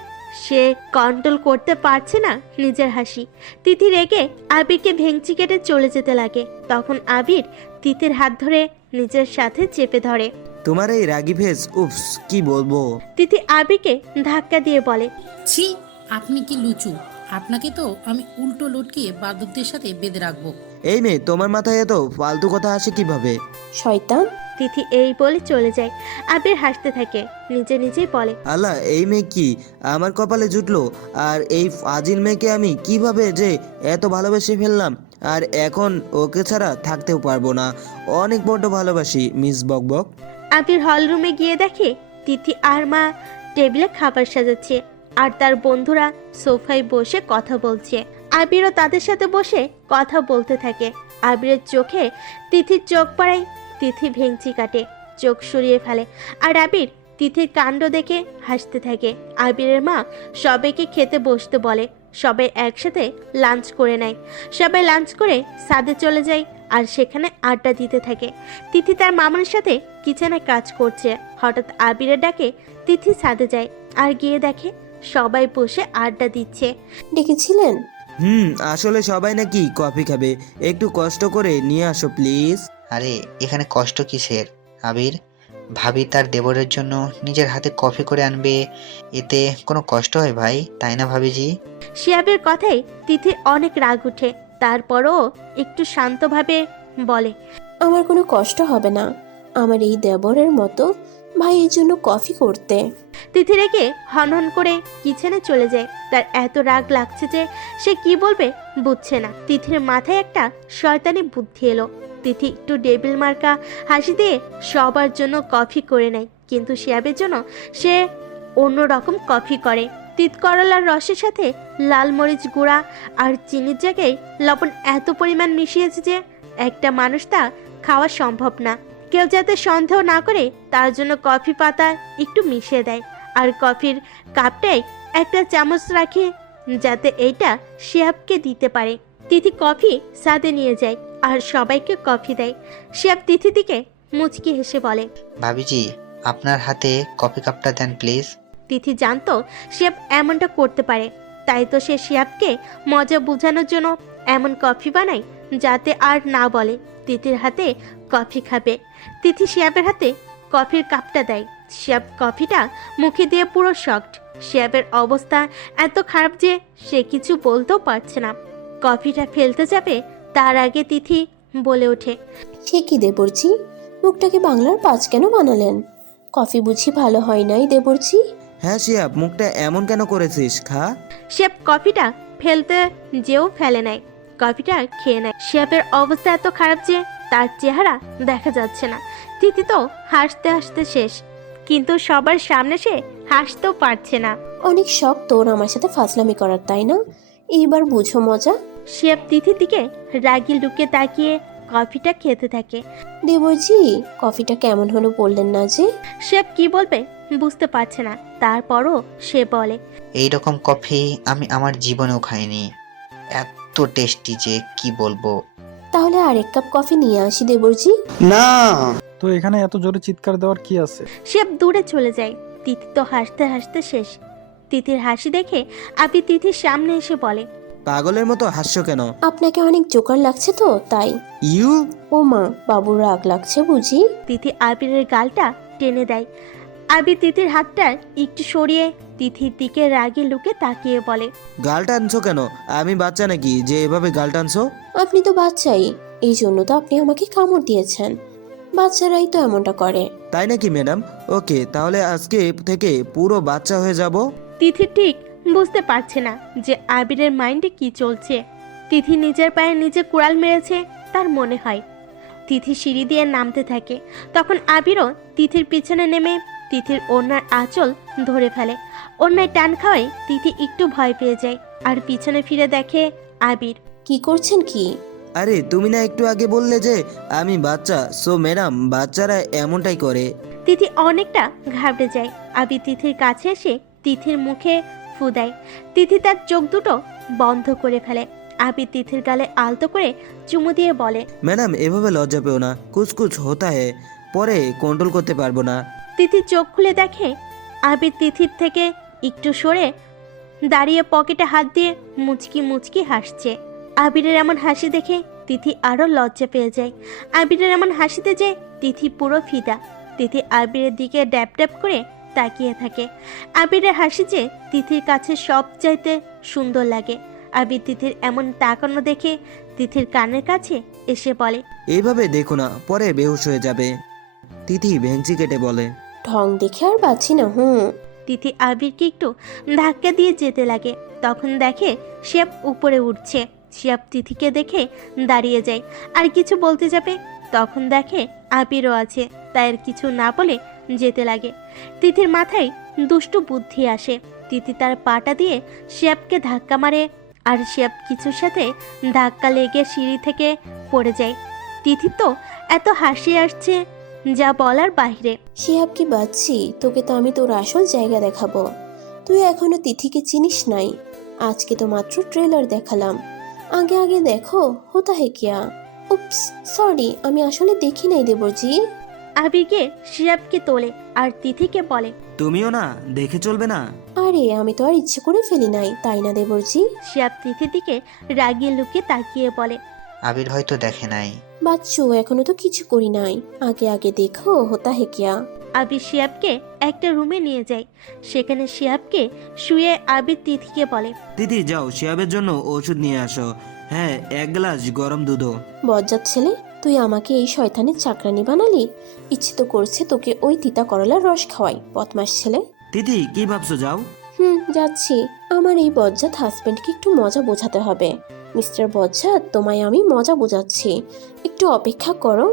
সে কন্ট্রোল করতে পারছে না নিজের হাসি। তিথি রেগে আবিরকে ভেঙচি কেটে চলে যেতে লাগে। তখন আবির তিথির হাত ধরে নিজের সাথে চেপে ধরে। তোমার এই রাগি ফেস, উফস কি বলবো। তিথি আবিরকে ধাক্কা দিয়ে বলে, ছি, আপনি কি লুচু? আপনাকে তো আমি উল্টো লটকিয়ে বাদকদের সাথে বেঁধে রাখবো। এই মেয়ে তোমার মাথায় এত ফালতু কথা আসে কিভাবে? শয়তান। তিথি এই বলে চলে যায়। আবির হাসতে থাকে, নিজে নিজেই বলে, আল্লাহ, এই মেয়ে কি আমার কপালে জুটলো? আর এই ফাজিল মেয়েকে আমি কিভাবে যে এত ভালোবেসে ফেললাম, আর এখন ওকে ছাড়া থাকতেও পারবো না। অনেক বড্ড ভালোবাসি মিস বকবক। আবির হল রুমে গিয়ে দেখে তিথি আর মা টেবিলে খাবার সাজাচ্ছে আর তার বন্ধুরা সোফায় বসে কথা বলছে। আবিরও তাদের সাথে বসে কথা বলতে থাকে। আবিরের চোখে তিথির চোখ পড়ায়। তিথি ভেঙচি কাটে, চোখ সরিয়ে ফেলে আর আবির তিথির কাণ্ড দেখে হাসতে থাকে। আবিরের মা সবাইকে খেতে বসতে বলে। সবাই একসাথে লাঞ্চ করে নেয়। সবাই লাঞ্চ করে ছাদে চলে যায় আর সেখানে আড্ডা দিতে থাকে। তিথি তার মামার সাথে কিচেনে কাজ করছে। হঠাৎ আবিরের ডাকে তিথি ছাদে যায় আর গিয়ে দেখে সবাই বসে আড্ডা দিচ্ছে। ডেকেছিলেন? আসলে সবাই নাকি কফি খাবে, একটু কষ্ট করে নিয়ে আসো প্লিজ। আরে এখানে কষ্ট কিসের আবির? ভাবি তার দেবরের জন্য নিজের হাতে কফি করে আনবে, এতে কোনো কষ্ট হয় ভাই, তাই না ভাবিজি? শিয়াবের কথায় তিথির অনেক রাগ উঠে। তারপরও একটু শান্তভাবে বলে, আমার কোনো কষ্ট হবে না আমার এই দেবরের মতো ভাইয়ের জন্য কফি করতে। তিথি রেগে হনহন করে কিচেনে চলে যায়। তার এত রাগ লাগছে যে সে কি বলবে বুঝছে না। তিথির মাথায় একটা শয়তানি বুদ্ধি এলো। তিথি একটু ডেবিল মার্কা হাসি দিয়ে সবার জন্য কফি করে নেয়, কিন্তু শিয়াবের জন্য সে অন্যরকম কফি করে। তিত করলার রসের সাথে লাল মরিচ গুঁড়া আর চিনির জায়গায় লবণ এত পরিমাণ মিশিয়েছে যে একটা মানুষ তা খাওয়া সম্ভব না। কেউ যাতে সন্দেহ না করে তার জন্য কফি পাতা একটু মিশিয়ে দেয় আর কফির কাপটায় একটা চামচ রাখে যাতে এইটা শিয়াবকে দিতে পারে। তিথি কফি সাথে নিয়ে যায় আর সবাইকে কফি দেয়। শিয়াব তিথি দিকে মুচকি হেসে বলে, ভাবিজি আপনার হাতে কফি কাপটা দেন প্লিজ। তিথি জানতো শিয়াব এমনটা করতে পারে, তাই তো সে শিয়াবকে মজা বোঝানোর জন্য এমন কফি বানায় যাতে আর না বলে তিথির হাতে কফি খাবে। তিথি শিয়াবের হাতে কফির কাপটা দেয়। শিয়াব কফিটা মুখে দিয়ে পুরো শকড। শিয়াবের অবস্থা এত খারাপ যে সে কিছু বলতেও পারছে না। কফিটা ফেলতে যাবে তার আগে তিথি বলে ওঠে, সে কি দেবরজি, মুখটাকে বাংলার পাঁচ কেন বানালেন? কফি বুঝি ভালো হয় নাই দেবরজি? হ্যাঁ শিয়াব, মুখটা এমন কেন করেছিস? খা। শিয়াব কফিটা ফেলতে যেও ফেলে নেয়, কফিটা খেয়ে নেয়। শিয়াবের অবস্থা এত খারাপ যে তার চেহারা দেখা যাচ্ছে না। তিথি তো হাসতে হাসতে শেষ, কিন্তু সবার সামনে সে হাসতেও পারছে না। অনেক শখ তোর আমার সাথে ফাজলামি করার, তাই না? এইবার বুঝো মজা। শিয়াব তিথির দিকে রাগি লুকে তাকিয়ে কফিটা খেতে থাকে। দেবরজি কফিটা কেমন হলো বললেন না যে? শিয়াব কি বলবে বুঝতে পারছে না, তারপরও সে বলে, এইরকম কফি আমি আমার জীবনেও খাইনি, এত টেস্টি যে কি বলবো। তাহলে আরেক কাপ কফি নিয়ে আসি দেবরজি। না। তো এখানে এত জোরে চিৎকার দেওয়ার কি আছে? শিয়াব দূরে চলে যায়। তিথি তো হাসতে হাসতে শেষ। তিথির হাসি দেখে আবি তিথির সামনে এসে বলে, পাগলের মতো হাসছো কেন? আপনাকে অনেক জোকার লাগছে তো তাই। ইউ। ও মা, বাবুর রাগ লাগছে বুঝি? তিথি আবিরের গালটা টেনে দেয়। আবি তিথির হাতটা একটু সরিয়ে তিথির দিকে রাগি লুকে তাকিয়ে বলে, গাল টানছো কেন? আমি বাচ্চা নাকি যে এভাবে গাল টানছো? আপনি তো বাচ্চাই, এই জন্য তো আপনি আমাকে কামড় দিয়েছেন। বাচ্চারাই তো এমনটা করে। তাই নাকি ম্যাডাম? ওকে, তাহলে আজকে থেকে পুরো বাচ্চা হয়ে যাব। তিথি ঠিক বুঝতে পারছে না যে আবিরের মাইন্ডে কি চলছে। তিথি নিজের পায়ে নিজে কুড়াল মেরেছে তার মনে হয়। তিথি সিঁড়ি দিয়ে নামতে থাকে, তখন আবিরও তিথির পিছনে নেমে তিথির ওড়নার আঁচল ধরে ফেলে। ওড়নায় টান খাওয়ায় তিথি একটু ভয় পেয়ে যায় আর পিছনে ফিরে দেখে আবির। কি করছেন কি? আরে তুমি না একটু আগে বললে যে আমি বাচ্চা, সো ম্যাডাম বাচ্চারা এমনটাই করে। তিথি অনেকটা ঘাবড়ে যায়। আবির তিথির কাছে এসে তিথির মুখে ফু দেয়। তিথি তার চোখ দুটো বন্ধ করে ফেলে। আবির তিথির গালে আলতো করে চুমু দিয়ে বলে, ম্যাডাম এভাবে লজ্জা পেও না, কুছ কুছ হোতা হে, পরে কন্ট্রোল করতে পারবো না। তিথি চোখ খুলে দেখে আবির তিথির থেকে একটু সরে দাঁড়িয়ে পকেটে হাত দিয়ে মুচকি মুচকি হাসছে। আবিরের এমন হাসি দেখে তিথি আরো লজ্জা পেয়ে যায়। আবিরের এমন হাসিতে যে তিথি পুরো ফিদা। তিথি আবিরের দিকে ড্যাপ ড্যাপ করে তাকিয়ে থাকে। আবিরের হাসি যে তিথির কাছে সবচাইতে সুন্দর লাগে। আবির তিথির এমন তাকানো দেখে তিথির কানের কাছে এসে বলে, এইভাবে দেখো না, পরে বেহুশ হয়ে যাবে। তিথি ভেঙচি কেটে বলে, ঢং দেখে আর বাঁচি না। তিথি আবিরকে একটু ধাক্কা দিয়ে যেতে লাগে। তখন দেখে শিয়াব উপরে উঠছে। শিয়াব তিথিকে দেখে দাঁড়িয়ে যায় আর কিছু বলতে যাবে, তখন দেখে আবিরও আছে, তাই আর কিছু না বলে যেতে লাগে। তিথির মাথায় দুষ্টু বুদ্ধি আসে। তিথি তার পাটা দিয়ে শিয়াবকে ধাক্কা মারে আর শিয়াব কিছুর সাথে ধাক্কা লেগে সিঁড়ি থেকে পড়ে যায়। তিথি তো এত হাসি আসছে যা বলার বাইরে। শিহাব কি বাচ্চি, তোকে তো আমি তোর আসল জায়গা দেখাবো। তুই এখনো তিথিকে চিনিস নাই। আজকে তো মাত্র ট্রেলার দেখালাম, আগে আগে দেখো হোতা হে কিয়া। উপস, সরি, আমি আসলে দেখি নাই দেবরজি। আবিরকে শিয়াবকে তোলে আর তিথিকে বলে, তুমিও না দেখে চলবে না। আরে আমি তো আর ইচ্ছে করে ফেলি নাই, তাই না দেবরজি? শিয়াব তিথির দিকে রাগিয়ে লুকিয়ে তাকিয়ে বলে, আবির হয়তো দেখে নাই। বাচ্চু, এখনো তো কিছু করি নাই, আগে আগে দেখো হোতা হে কিয়া। আবির শিয়াবকে একটা রুমে নিয়ে যায়। সেখানে শিয়াবকে শুয়ে আবির তিথিকে বলে, দিদি যাও শিয়াবের জন্য ওষুধ নিয়ে আসো। হ্যাঁ, 1 গ্লাস গরম দুধও। বজ্জাত ছেলে, তুই আমাকে এই শয়তানের চাকরানি বানালি। ইচ্ছে তো করছে তোকে ওই তিতা করলার রস খাওয়াই, বদমাস ছেলে। দিদি কি ভাবছো, যাও। যাচ্ছি। আমার এই বজ্জাত হাজবেন্ডকে একটু মজা বোঝাতে হবে। মিস্টার বজ্জাত, তোমায় আমি মজা বোঝাচ্ছি, একটু অপেক্ষা করো।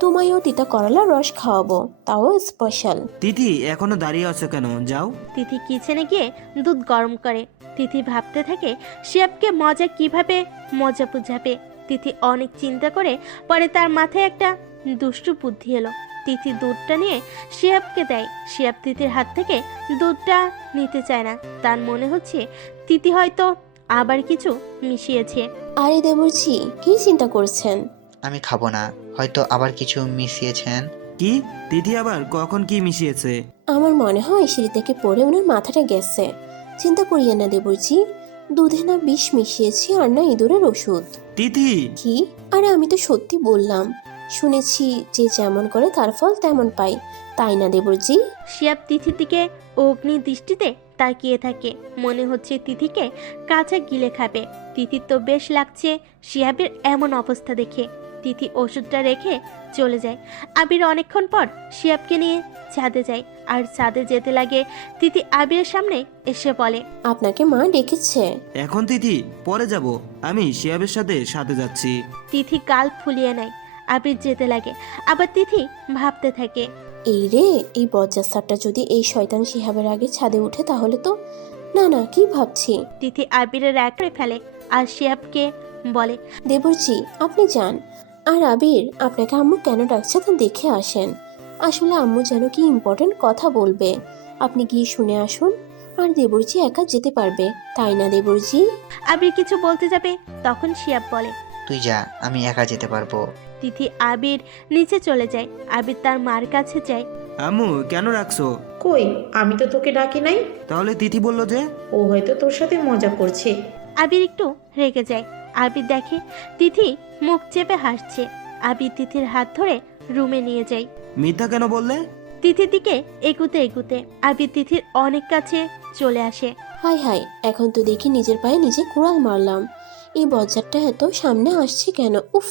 তোমায়ও তিতা করলার রস খাওয়াবো, তাও স্পেশাল। তিথি এখনো দাঁড়িয়ে আছো কেন, যাও। তিথি কিচেনে গিয়ে দুধ গরম করে। তিথি ভাবতে থাকে শিয়াবকে মজা কিভাবে মজা বুঝাবে। তিথি অনেক চিন্তা করে পরে তার মাথায় একটা দুষ্টু বুদ্ধি এলো। তিথি দুধটা নিয়ে শিয়াবকে দেয়। শিয়াব তিথির হাত থেকে দুধটা নিতে চায় না। তার মনে হচ্ছে তিথি হয়তো আবার কিছু মিশিয়েছে। আরে দেবরজি, কি চিন্তা করছেন? আমি খাবো না, হয়তো আবার কিছু মিশিয়েছেন। কি? তিথি আবার কখন কি মিশিয়েছে? আমার মনে হয় সিঁড়ি থেকে পড়ে ওনার মাথাটা গেছে। চিন্তা করিয়ে না দেবরজি, দুধে না বিষ মিশিয়েছি আর না ইঁদুরের ওষুধ। তিথি কি? আরে আমি তো সত্যি বললাম। শুনেছি যে যেমন করে তার ফল তেমন পাই, তাই না দেবরজি? শিয়াব তিথির দিকে অগ্নি দৃষ্টিতে তাকিয়ে থাকে। মনে হচ্ছে তিথিকে কাঁচা গিলে খাবে। তিথির তো বেশ লাগছে শিয়াবের এমন অবস্থা দেখে। তিথি ওষুধটা রেখে চলে যায়। আবির অনেকক্ষণ পর শিয়াবকে নিয়ে ছাদে যায় আর ছাদে যেতে লাগে। তিথি আবিরের সামনে এসে বলে, আপনাকে মা ডেকেছে। এখন তিথি পরে যাব, আমি শিয়াবের সাথে সাথে যাচ্ছি। তিথি গাল ফুলিয়ে নেয়। আবির যেতে লাগে। আবার তিথি ভাবতে থাকে, এই রে, এই বজ্জাস্তারটা যদি এই শয়তান শিহাবের আগে ছাদে উঠে তাহলে তো। না না, কি ভাবছি। তিথি আবিরের এক করে ফেলে আর শিয়াবকে বলে, দেবরজি আপনি যান, আর আবির আপনাকে আম্মু কেন ডাকছে তা দেখে আসেন। আসলে আম্মু যেন কি ইম্পর্টেন্ট কথা বলবে, আপনি গিয়ে শুনে আসুন। আর দেবরজি একা যেতে পারবে, তাই না দেবরজি? আবির কিছু বলতে যাবে, তখন শিয়াব বলে, তুই যা, আমি একা যেতে পারবো। তিথি আবির নিচে চলে যায়। আবির তার মার কাছে যায়। আম্মু কেন রাখছো? কই, আমি তো তোকে ডাকি নাই। তাহলে তিথি বললো যে ও হয়তো তোর সাথে মজা করছে। আবির একটু রেগে যায়। আবির দেখে তিথি মুখ চেপে হাসছে। আবির তিথির হাত ধরে রুমে নিয়ে যায়। মিথ্যা কেন বললে? তিথির দিকে এগুতে এগুতে আবির তিথির অনেক কাছে চলে আসে। হাই হাই, এখন তো দেখি নিজের পায়ে নিজে কুড়াল মারলাম। এই বজ্জারটা এত সামনে আসছে কেন? উফ।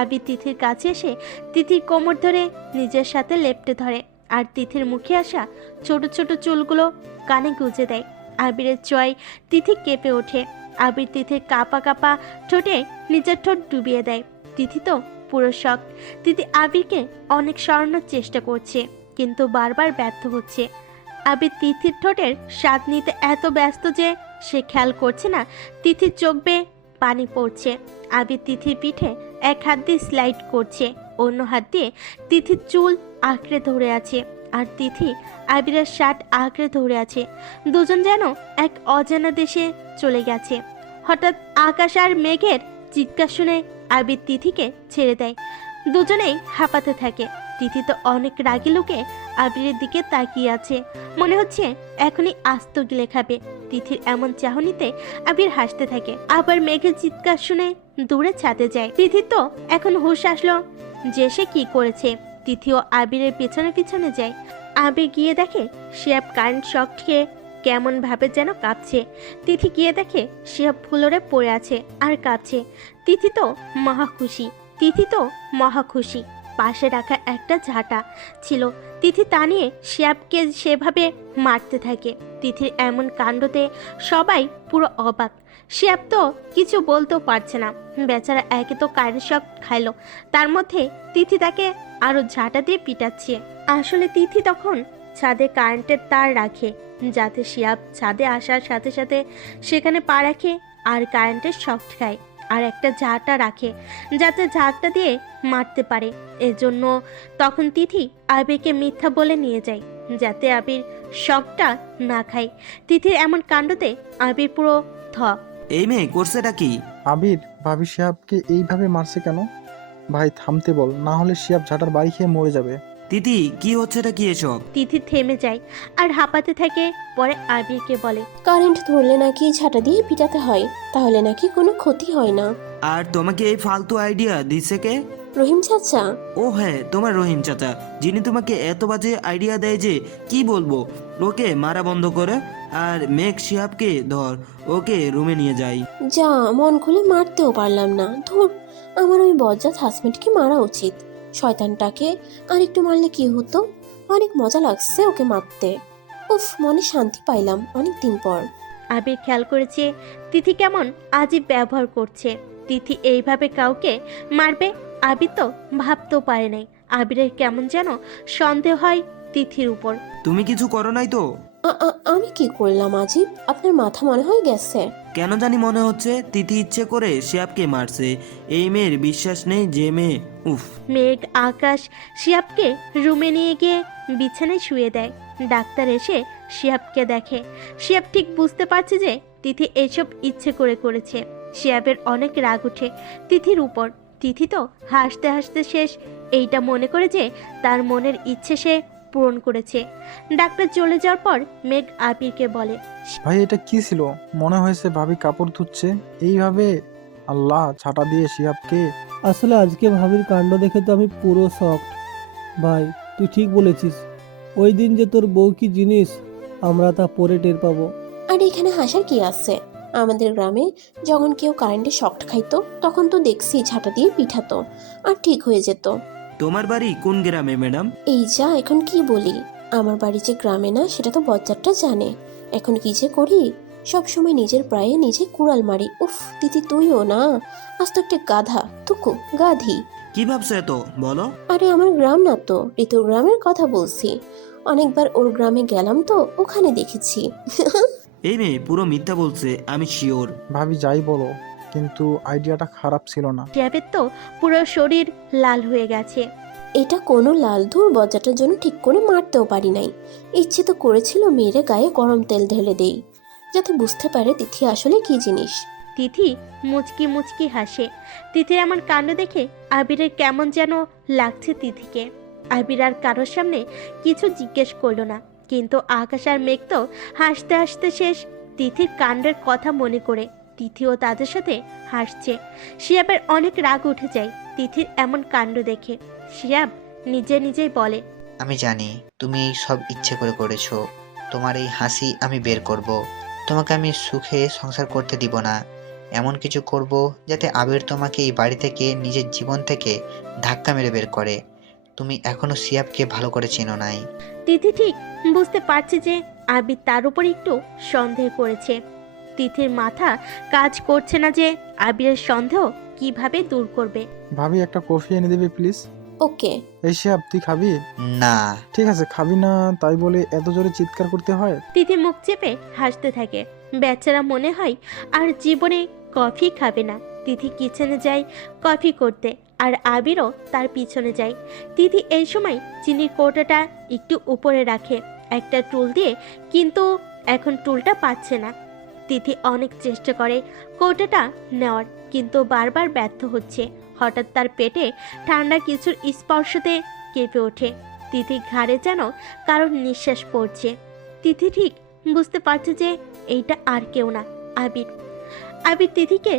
আবির তিথির কাছে এসে তিথির কোমর ধরে নিজের সাথে লেপ্টে ধরে আর তিথির মুখে আসা ছোট ছোট চুলগুলো কানে গুঁজে দেয়। আবিরের চয় তিথি কেঁপে ওঠে। আবির তিথির কাঁপা কাঁপা ঠোঁটে নিজের ঠোঁট ডুবিয়ে দেয়। তিথি তো পুরো শক। তিথি আবিরকে অনেক সরানোর চেষ্টা করছে, কিন্তু বারবার ব্যর্থ হচ্ছে। আবির তিথির ঠোঁটের স্বাদ নিতে এত ব্যস্ত যে সে খেয়াল করছে না তিথির চোখ বেয়ে পানি পড়ছে। আবির তিথির পিঠে এক হাত দিয়ে স্লাইড করছে, অন্য হাত দিয়ে তিথির চুল আঁকড়ে ধরে আছে, আর তিথি আবিরের শার্ট আঁকড়ে ধরে আছে। দুজন যেন এক অজানা দেশে চলে গেছে। হঠাৎ আকাশ আর মেঘের চিৎকার শুনে আবির তিথিকে ছেড়ে দেয়। দুজনেই হাঁপাতে থাকে। তিথি তো অনেক রাগী লোকে আবিরের দিকে তাকিয়ে আছে, মনে হচ্ছে এখনই আস্ত গিলে খাবে। তিথির এমন চাহনিতে আবির হাসতে থাকে। আবার মেঘের চিৎকার শুনে দূরে ছাদে যায়। তিথি তো এখন হুঁশ আসলো যে সে কি করেছে। তিথিও আবিরের পেছনে পিছনে যায়। আবির গিয়ে দেখে শিয়াব কারেন্ট শক খেয়ে কেমন ভাবে যেন কাঁপছে। তিথি গিয়ে দেখে শিয়াব ফ্লোরে পড়ে আছে আর কাঁপছে। তিথি তো মহা খুশি। পাশে রাখা একটা ঝাঁটা ছিল, তিথি তা নিয়ে শিয়াবকে সেভাবে মারতে থাকে। তিথির এমন কাণ্ডতে সবাই পুরো অবাক। শিয়াব তো কিছু বলতেও পারছে না, বেচারা একে তো কারেন্ট শক খাইলো, তার মধ্যে তিথি তাকে আরো ঝাঁটা দিয়ে পিটাচ্ছে। আসলে তিথি তখন ছাদে কারেন্টের তার রাখে, যাতে শিয়াব ছাদে আসার সাথে সাথে সেখানে পা রাখে আর কারেন্টের শক খায়, আর একটা ঝাঁটা রাখে যাতে ঝাঁকটা দিয়ে মারতে পারে। এজন্য তখন তিথি আবিরকে মিথ্যা বলে নিয়ে যায় যাতে আবির শকটা না খায়। তিথির এমন কাণ্ডতে আবির পুরো থ। এই মেয়ে করছেটা কি? আবির, ভাবি শিহাবকে এইভাবে মারছে কেন? ভাই থামতে বল, না হলে শিহাব ঝাঁটার বাড়ি খেয়ে মরে যাবে। তিথি কি হচ্ছেটা কি এসব? তিথি থেমে যায় আর হাঁপাতে থাকে। পরে আবিরকে বলে, কারেন্ট ধরলে নাকি ঝাঁটা দিয়ে পিটাতে হয়, তাহলে নাকি কোনো ক্ষতি হয় না। আর তোমাকে এই ফালতু আইডিয়া দিছে কে? রহিম চাচা। ও হ্যাঁ, তোমার রহিম চাচা, যিনি তোমাকে এত বাজে আইডিয়া দেয় যে কি বলবো। ওকে মারা বন্ধ করে আর মেঘ শিহাবকে ধর, ওকে রুমে নিয়ে যাই। যা, মন খুলে মারতেও পারলাম না। ধুর, আমার ওই বজ্জাত হাজবেন্ডকে মারা উচিত। শয়তানটাকে আর একটু মারলে কি হতো? অনেক মজা লাগছে ওকে মারতে। উফ, মনে শান্তি পাইলাম অনেক দিন পর। আবির খেয়াল করেছে তিথি কেমন আজীব ব্যবহার করছে। তিথি এইভাবে কাউকে মারবে আবির তো ভাবতেও পারে নাই। আবিরের কেমন যেন সন্দেহ হয় তিথির উপর। তুমি কিছু করো নাই তো? আমি কি করলাম আজিব? আপনার মাথা মনে হয় গেছে। কেন জানি মনে হচ্ছে তিথি ইচ্ছে করে শিয়াবকে মারছে। এই মেয়ের বিশ্বাস নেই যে মেয়ে। উফ। মেঘ আকাশ শিয়াবকে রুমে নিয়ে গিয়ে বিছানায় শুয়ে দেয়। ডাক্তার এসে শিয়াবকে দেখে। শিয়াব ঠিক বুঝতে পারছে যে তিথি এইসব ইচ্ছে করে করেছে। শিয়াবের অনেক রাগ উঠে তিথির উপর। তিথি তো হাসতে হাসতে শেষ, এইটা মনে করে যে তার মনের ইচ্ছে সে পূরণ করেছে। ডাক্তার চলে যাওয়ার পর মেঘ আবিরকে বলে, ভাই এটা কি ছিল? মনে হয়েছে ভাবি কাপড় ধুচ্ছে এইভাবে। আল্লাহ, ছাটা দিয়ে শিহাবকে। আসলে আজকে ভাবির কাণ্ড দেখে তো আমি পুরো শকড। ভাই তুই ঠিক বলেছিস, ওই দিন যে তোর বউ কি জিনিস আমরা তা পরে টের পাবো। আর এখানে হাসার কি আছে? আমাদের গ্রামে যখন কেউ কারেন্টে শক খাইতো তখন তো দেখছি ঝাঁটা দিয়ে পিঠাতো আর ঠিক হয়ে যেত। তোমার বাড়ি কোন গ্রামে ম্যাডাম? এই যা, এখন কি বলি? আমার বাড়ি যে গ্রামে না সেটা তো বজ্জারটা জানে। এখন কি যে করি, সব সময় নিজের প্রায়ে নিজে কুড়াল মারি। উফ দিদি, তুইও না, আজ তো একটা গাধা, তুকু গাধি। কি ভাবছো এত, বলো? আরে আমার গ্রাম না তো, ঋতুর গ্রামের কথা বলছি। অনেকবার ওর গ্রামে গেলাম তো, ওখানে দেখেছি। এই মেয়ে পুরো মিথ্যা বলছে, আমি শিওর। ভাবি যাই বলো, কিন্তু আইডিয়াটা খারাপ ছিল না। শিয়াবের তো পুরো শরীর লাল হয়ে গেছে। এটা কোনো লাল ধুর বজ্জাটার জন্য ঠিক করে মারতেও পারি নাই। ইচ্ছে তো করেছিল মেয়েরে গায়ে গরম তেল ঢেলে দেই, যাতে বুঝতে পারে তিথি আসলে কি জিনিস। তিথি মুচকি মুচকি হাসে। তিথির এমন কাণ্ড দেখে আবিরের কেমন যেন লাগছে তিথিকে। আবির আর কারোর সামনে কিছু জিজ্ঞেস করলো না, কিন্তু আকাশ আর মেঘ তো হাসতে হাসতে শেষ তিথির কাণ্ডের কথা মনে করে। তিথিও তাদের সাথে হাসছে। শিয়াবের অনেক রাগ উঠে যায় তিথির এমন কাণ্ড দেখে। শিয়াব নিজে নিজেই বলে, আমি জানি তুমি এই সব ইচ্ছে করে করেছো। তোমার এই হাসি আমি বের করব। তোমাকে আমি সুখে সংসার করতে দিব না। এমন কিছু করব যাতে আবির তোমাকে এই বাড়ি থেকে, নিজের জীবন থেকে ধাক্কা মেরে বের করে। তুমি এখনো শিয়াবকে ভালো করে চেনো নাই। তিথি ঠিক বুঝতে পারছে যে আবির তার উপর একটু সন্দেহ করেছে। তিথির মাথা কাজ করছে না যে আবিরের সন্দেহ কিভাবে দূর করবে। ভাবি একটা কফি এনে দিবি প্লিজ। ওকে। এই শিহাব তুই খাবি? না। ঠিক আছে, খাবি না তাই বলে এত জোরে চিৎকার করতে হয়? তিথি মুখ চেপে হাসতে থাকে। বেচারা মনে হয় আর জীবনে কফি খাবে না। তিথি কিচেনে যায় কফি করতে, আর আবিরও তার পিছনে যায়। তিথি এই সময় চিনির কৌটাটা একটু উপরে রাখে একটা টুল দিয়ে, কিন্তু এখন টুলটা পাচ্ছে না। তিথি অনেক চেষ্টা করে কৌটাটা নেওয়ার, কিন্তু বারবার ব্যর্থ হচ্ছে। হঠাৎ তার পেটে ঠান্ডা কিছুর স্পর্শতে কেঁপে ওঠে। তিথি ঘাড়ে যেন কারোর নিঃশ্বাস পড়ছে। তিথি ঠিক বুঝতে পারছে যে এইটা আর কেউ না, আবির। আবির তিথিকে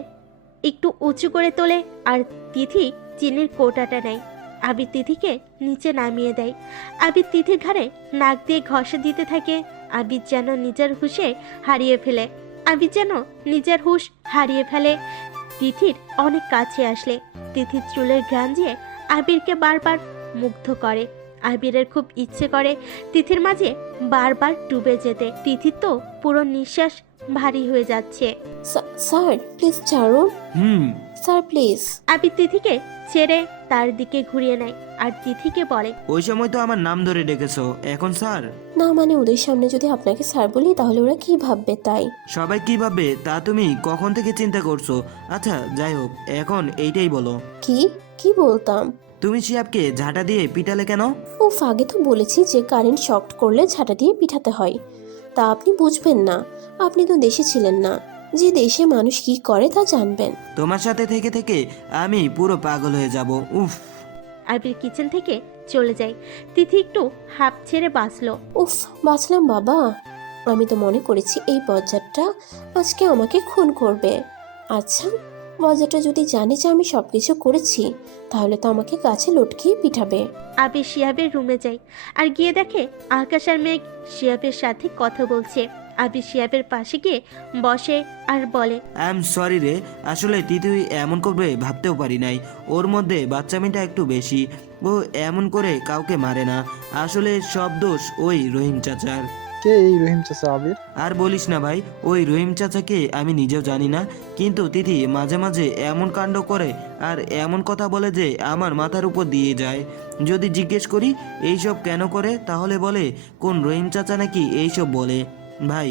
একটু উঁচু করে তোলে, আর তিথি চিনির কৌটাটা নেয়। আবির তিথিকে নিচে নামিয়ে দেয়। আবির তিথির ঘাড়ে নাক দিয়ে ঘষা দিতে থাকে। আবির যেন নিজের হুঁশে হারিয়ে ফেলে। তিথির অনেক কাছে আসলে তিথির চুলের ঘ্রাণ দিয়ে আবিরকে বারবার মুগ্ধ করে। আবিরের খুব ইচ্ছে করে তিথির মাঝে বারবার ডুবে যেতে। তিথির তো পুরো নিঃশ্বাস ভারী হয়ে যাচ্ছে। স্যার প্লিজ ছাড়ুন। Sir please. আবির তিথিকে ছেড়ে তার দিকে ঘুরিয়ে নেয়, আর তিথিকে বলে, ওই সময় তো আমার নাম ধরে ডেকেছো, এখন স্যার? না মানে ওদের সামনে যদি আপনাকে স্যার বলি তাহলে ওরা কি ভাববে তাই। সবাই কি ভাববে তা তুমি কখন থেকে চিন্তা করছো? আচ্ছা যাই হোক, এখন এইটাই বলো। কি বলতাম? তুমি শিহাবকে ঝাঁটা দিয়ে পিটালে কেন? উফ, আগে তো বলেছি যে কারেন্ট শর্ট করলে ঝাঁটা দিয়ে পিঠাতে হয়। তা আপনি বুঝবেন না, আপনি তো দেশে ছিলেন না, যে দেশে মানুষ কি করে তা জানবেন। তোমার সাথে থেকে থেকে আমি পুরো পাগল হয়ে যাব। উফ। আবির কিচেন থেকে চলে যায়। তিথি একটু হাঁপ ছেড়ে বাঁচলো। উফ, বাঁচলাম বাবা। আমি তো মনে করেছি এই বজ্জারটা আজকে আমাকে খুন করবে। আচ্ছা, বজ্জারটা যদি জানে যে আমি সবকিছু করেছি তাহলে তো আমাকে গাছে লটকিয়ে পিঠাবে। আবির শিহাবের রুমে যায়, আর গিয়ে দেখে আকাশ আর মেঘ শিহাবের সাথে কথা বলছে। আবির শিহাবের পাশে গিয়ে বসে আর বলে, আই এম সরি রে, আসলে তুই এমন করবে ভাবতেও পারি নাই। ওর মধ্যে বাচ্চামিটা একটু বেশি, ও এমন করে কাউকে মারে না। আসলে সব দোষ ওই রহিম চাচার। কে এই রহিম চাচা আবির? আর বলিস না ভাই, ওই রহিম চাচাকে আমি নিজেও জানি না, কিন্তু তিথি মাঝে মাঝে এমন কাণ্ড করে আর এমন কথা বলে যে আমার মাথার উপর দিয়ে যায়। যদি জিজ্ঞেস করি এইসব কেন করে, তাহলে বলে কোন রহিম চাচা নাকি এইসব বলে। ভাই,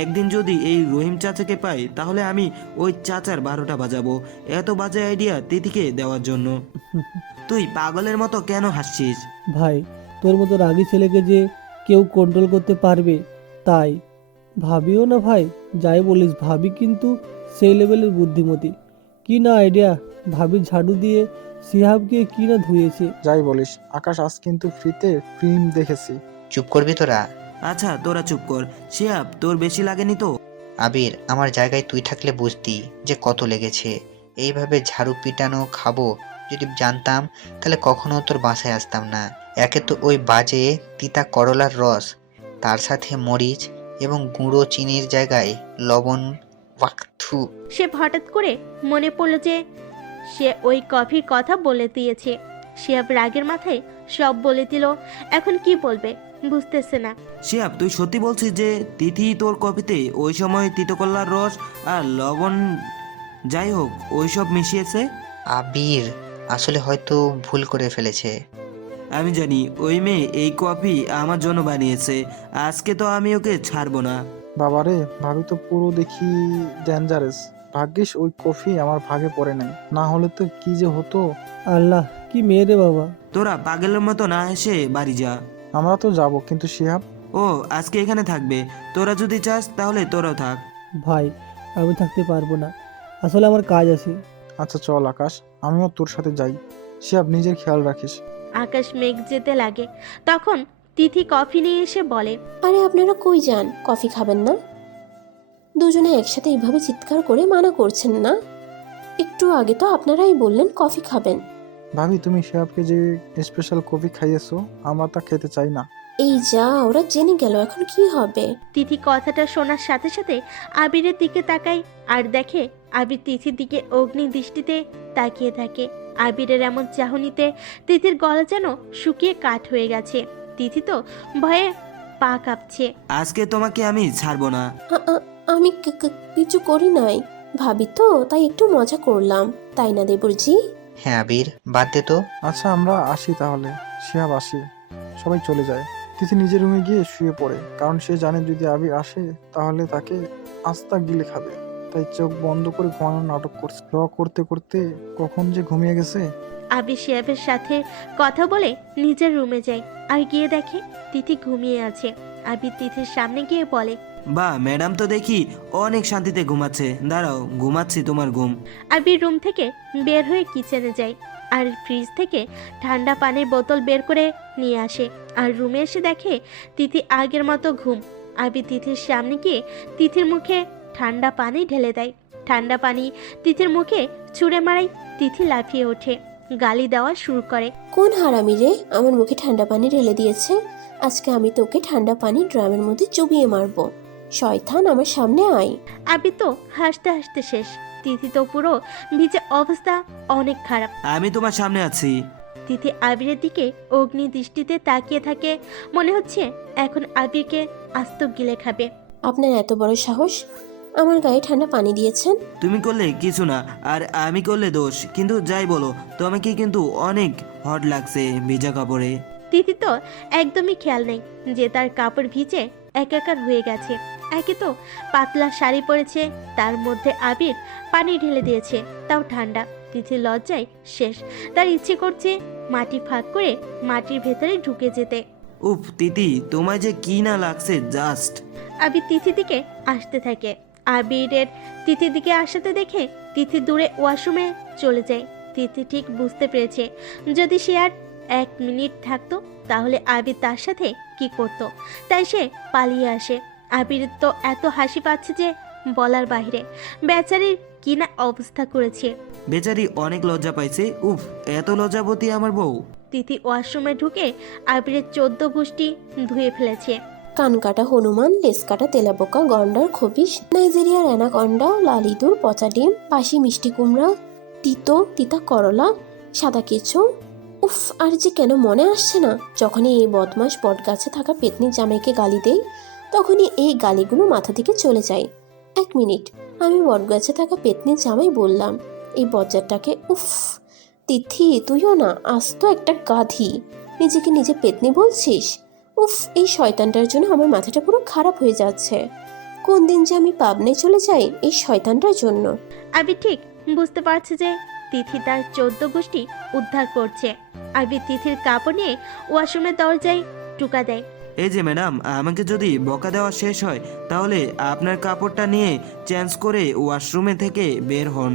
একদিন যদি এই রহিম চাচাকে পাই তাহলে আমি ওই চাচার 12টা বাজাবো। এত বাজে আইডিয়া তিথিকে দেওয়ার জন্য। তুই পাগলের মতো কেন হাসছিস? ভাই, তোর মতো রাগী ছেলেকে যে কেউ কন্ট্রোল করতে পারবে তাই। ভাবিও না ভাই, যাই বলিস, ভাবি কিন্তু সেই লেভেলের বুদ্ধিমতী। কি না আইডিয়া, ভাবি ঝাড়ু দিয়ে শিহাবকে কি না ধুয়েছে। যাই বলিস, আকাশ আজ কিন্তু ফ্রিতে ফিল্ম দেখেছি। চুপ করবি তোরা? আচ্ছা তোরা চুপ কর। শিহাব, তোর বেশি লাগেনি তো? আবির, আমার জায়গায় তুই থাকলে বুঝতি যে কত লেগেছে। এইভাবে ঝাড়ু পিটানো খাবো যদি জানতাম তাহলে কখনো তোর বাসায় আসতাম না। একে তো ওই বাজে তিতা করলার রস, তার সাথে মরিচ এবং গুঁড়ো চিনির জায়গায় লবণ। ওয়াক্থু। সে হঠাৎ করে মনে পড়লো যে সে ওই কফির কথা বলে দিয়েছে। শিহাব রাগের মাথায় সব বলে দিল। এখন কি বলবে বুঝতেছে না। শিহাব, তুই সত্যি বলছিস যে তিথি তোর কফিতে ওই সময় তিতকলার রস আর লবণ যাই হোক ওইসব মিশিয়েছে? আবির আসলে হয়তো ভুল করে ফেলেছে। আমি জানি ওই মেয়ে এই কফি আমার জন্য বানিয়েছে। আজকে তো আমি ওকে ছাড়বো না। বাবারে, ভাবি তো পুরো দেখি ডেঞ্জারাস। ভাগ্যিস ওই কফি আমার ভাগে পড়ে নাই, না হলে তো কি যে হতো। আল্লাহ, কি মেয়ে রে বাবা। তোরা পাগলের মতো না এসে বাড়ি যা। আমরা তো যাব, কিন্তু শিহাব? ও আজকে এখানে থাকবে। তোরা যদি চাস তাহলে তোরাও থাক। ভাই, আমি থাকতে পারবো না, আসলে আমার কাজ আছে। আচ্ছা চল আকাশ, আমিও তোর সাথে যাই। শিহাব, নিজের খেয়াল রাখিস। আকাশ মেঘ যেতে লাগে। তখন তিথি কফি নিয়ে এসে বলে, আরে আপনারা কই যান? কফি খাবেন না? দুজনে একসাথে এইভাবে চিৎকার করে মানা করছেন না? একটু আগে তো আপনারাই বললেন কফি খাবেন। ভাবি, তুমি শিহাবকে যে স্পেশাল কফি খাইয়েছো আমরা তা খেতে চাই না। এই যা, ওরা জেনে গেল, এখন কি হবে? তিথি কথাটা শোনার সাথে সাথে আবিরের দিকে তাকায়, আর দেখে আবির তিথির দিকে অগ্নি দৃষ্টিতে তাকিয়ে থাকে। আবিরের এমন চাহনিতে তিথির গলা যেন শুকিয়ে কাঠ হয়ে গেছে। তিথি তো ভয়ে পা কাঁপছে। আজকে তোমাকে আমি ছাড়বো না। আমি কিছু করি নাই, ভাবি তো তাই একটু মজা করলাম, তাই না দেবরজি? হ্যাঁ আবির, বাদ দে তো। আচ্ছা আমরা আসি তাহলে, শিহাব আসি, সবাই চলে যায়। তিথি নিজের রুমে গিয়ে শুয়ে পড়ে, কারণ সে জানে যদি আবির আসে তাহলে তাকে আস্তা গিলে খাবে। তাই চোখ বন্ধ করে ঘুমানোর নাটক করছে। করতে করতে কখন যে ঘুমিয়ে গেছে। আবির শিহাবের সাথে কথা বলে নিজের রুমে যায় আর গিয়ে দেখে তিথি ঘুমিয়ে আছে। আবির তিথির সামনে গিয়ে বলে, বাহ, ম্যাডাম তো দেখি অনেক শান্তিতে ঘুমাচ্ছে। দাঁড়াও, ঘুমাচ্ছি তোমার ঘুম। আবির রুম থেকে বের হয়ে কিচেনে যায় আর ফ্রিজ থেকে ঠান্ডা পানির বোতল বের করে নিয়ে আসে আর রুমে এসে দেখে তিথি আগের মতো ঘুম। আবির তিথির সামনে গিয়ে তিথির মুখে ঠান্ডা পানি ঢেলে দেয়। ঠান্ডা পানি তিথির মুখে ছুঁড়ে মারাই তিথি লাফিয়ে ওঠে, গালি দেওয়া শুরু করে। কোন হারামি রে আমার মুখে ঠান্ডা পানি ঢেলে দিয়েছে? আজকে আমি তোকে ঠান্ডা পানি ড্রামের মধ্যে চুবিয়ে মারবো। শয়তান, আমার সামনে আয়। আবির তো হাসতে হাসতে শেষ। তিথি তো পুরো ভিজে অবস্থা, অনেক খারাপ। আমি তোমার সামনে আছি। তিথি আবিরের দিকে অগ্নি দৃষ্টিতে তাকিয়ে থাকে, মনে হচ্ছে এখন আবিরকে আস্ত গিলে খাবে। আপনার এত বড় সাহস, আমার গায়ে ঠান্ডা পানি দিয়েছেন? তুমি করলে কিছু না, আর আমি করলে দোষ। কিন্তু যাই বলো, তোমাকে কিন্তু অনেক হট লাগছে ভিজা কাপড়ে। তিথি তো একদমই খেয়াল নেই যে তার কাপড় ভিজে একাকার হয়ে গেছে। একে তো পাতলা শাড়ি পরেছে, তার মধ্যে আবির পানি ঢেলে দিয়েছে, তাও ঠান্ডা। তিথির লজ্জায় শেষ, তার ইচ্ছে করছে মাটি ফাঁক করে মাটির ভেতরে ঢুকে যেতে। উফ তিথি, তোমায় যে কি না লাগছে জাস্ট। আবির তিথির দিকে আসতে থাকে। আবিরের তিথির দিকে আসাতে দেখে তিথি দূরে ওয়াশরুমে চলে যায়। তিথি ঠিক বুঝতে পেরেছে যদি সে আর 1 মিনিট থাকতো তাহলে আবির তার সাথে কি করত, তাই সে পালিয়ে আসে। আবির তো এত হাসি পাচ্ছে যে বলার বাইরে। বেচারির কি না অবস্থা করেছে। বেচারি অনেক লজ্জা পাইছে। উফ, এত লজ্জাবতী আমার বউ। তিথি ওয়াশরুমে ঢুকে আবিরের 14 গোষ্ঠী ধুয়ে ফেলেছে। কানকাটা হনুমান, লেসকাটা তেলাপোকা, গন্ডার খবিশ, নাইজেরিয়ার অ্যানাকন্ডা, লাল ইঁদুর, পচা ডিম, পাশি মিষ্টি কুমড়া, তিতা করলা, সাদা কেঁচো। উফ, আর যে কেন মনে আসছে না, যখনই এই বদমাস বটগাছে থাকা পেতনির জামাইকে গালি দেই তখনই এই গালিগুলো মাথা থেকে চলে যায়। 1 মিনিট, আমি বটগাছে থাকা পেতনির জামাই বললাম এই বজ্জারটাকে। উফ তিথি, তুইও না আস্ত একটা গাধি, নিজেকে নিজে পেতনি বলছিস। উফ, এই শয়তানটার জন্য আমার মাথাটা পুরো খারাপ হয়ে যাচ্ছে। কোন দিন যে আমি পাবনায় চলে যাই এই শয়তানটার জন্য। আবির ঠিক বুঝতে পারছে যে তিথি তার 14 গোষ্ঠী উদ্ধার করছে। আবির তিথির কাপড় নিয়ে ওয়াশরুমের দরজায় টুকা দেয়। এই যে ম্যাডাম, আমাকে যদি বকা দেওয়া শেষ হয় তাহলে আপনার কাপড়টা নিয়ে চেঞ্জ করে ওয়াশরুমে থেকে বের হন,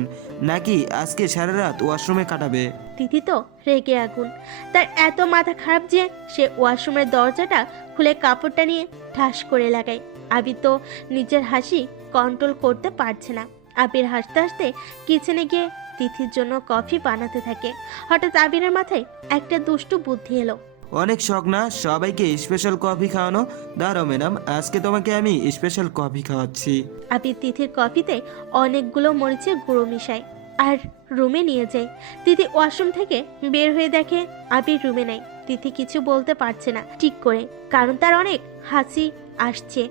নাকি আজকে সারা রাত ওয়াশরুমে কাটাবে। তিথি তো রেগে আগুন, তার এত মাথা খারাপ যে সে ওয়াশরুমের দরজাটা খুলে কাপড়টা নিয়ে ঠাস করে লাগায়। আবির তো নিজের হাসি কন্ট্রোল করতে পারছে না। আবির হাসতে হাসতে কিচেনে গিয়ে তিথির জন্য কফি বানাতে থাকে। হঠাৎ আবিরের মাথায় একটা দুষ্টু বুদ্ধি এলো। অনেক শখ না সবাইকে স্পেশাল কফি খাওয়ানো? দাঁড়াও ম্যাডাম, আজকে তোমাকে আমি স্পেশাল কফি খাওয়াচ্ছি। আবির তিথির কফিতে অনেকগুলো মরিচের গুঁড়ো মিশায় আর রুমে নিয়ে যায়। তিথি ওয়াশরুম থেকে বের হয়ে দেখে আবির রুমে নাই। তিথি কিছু বলতে পারছে না ঠিক করে, কারণ তার অনেক হাসি আসছে।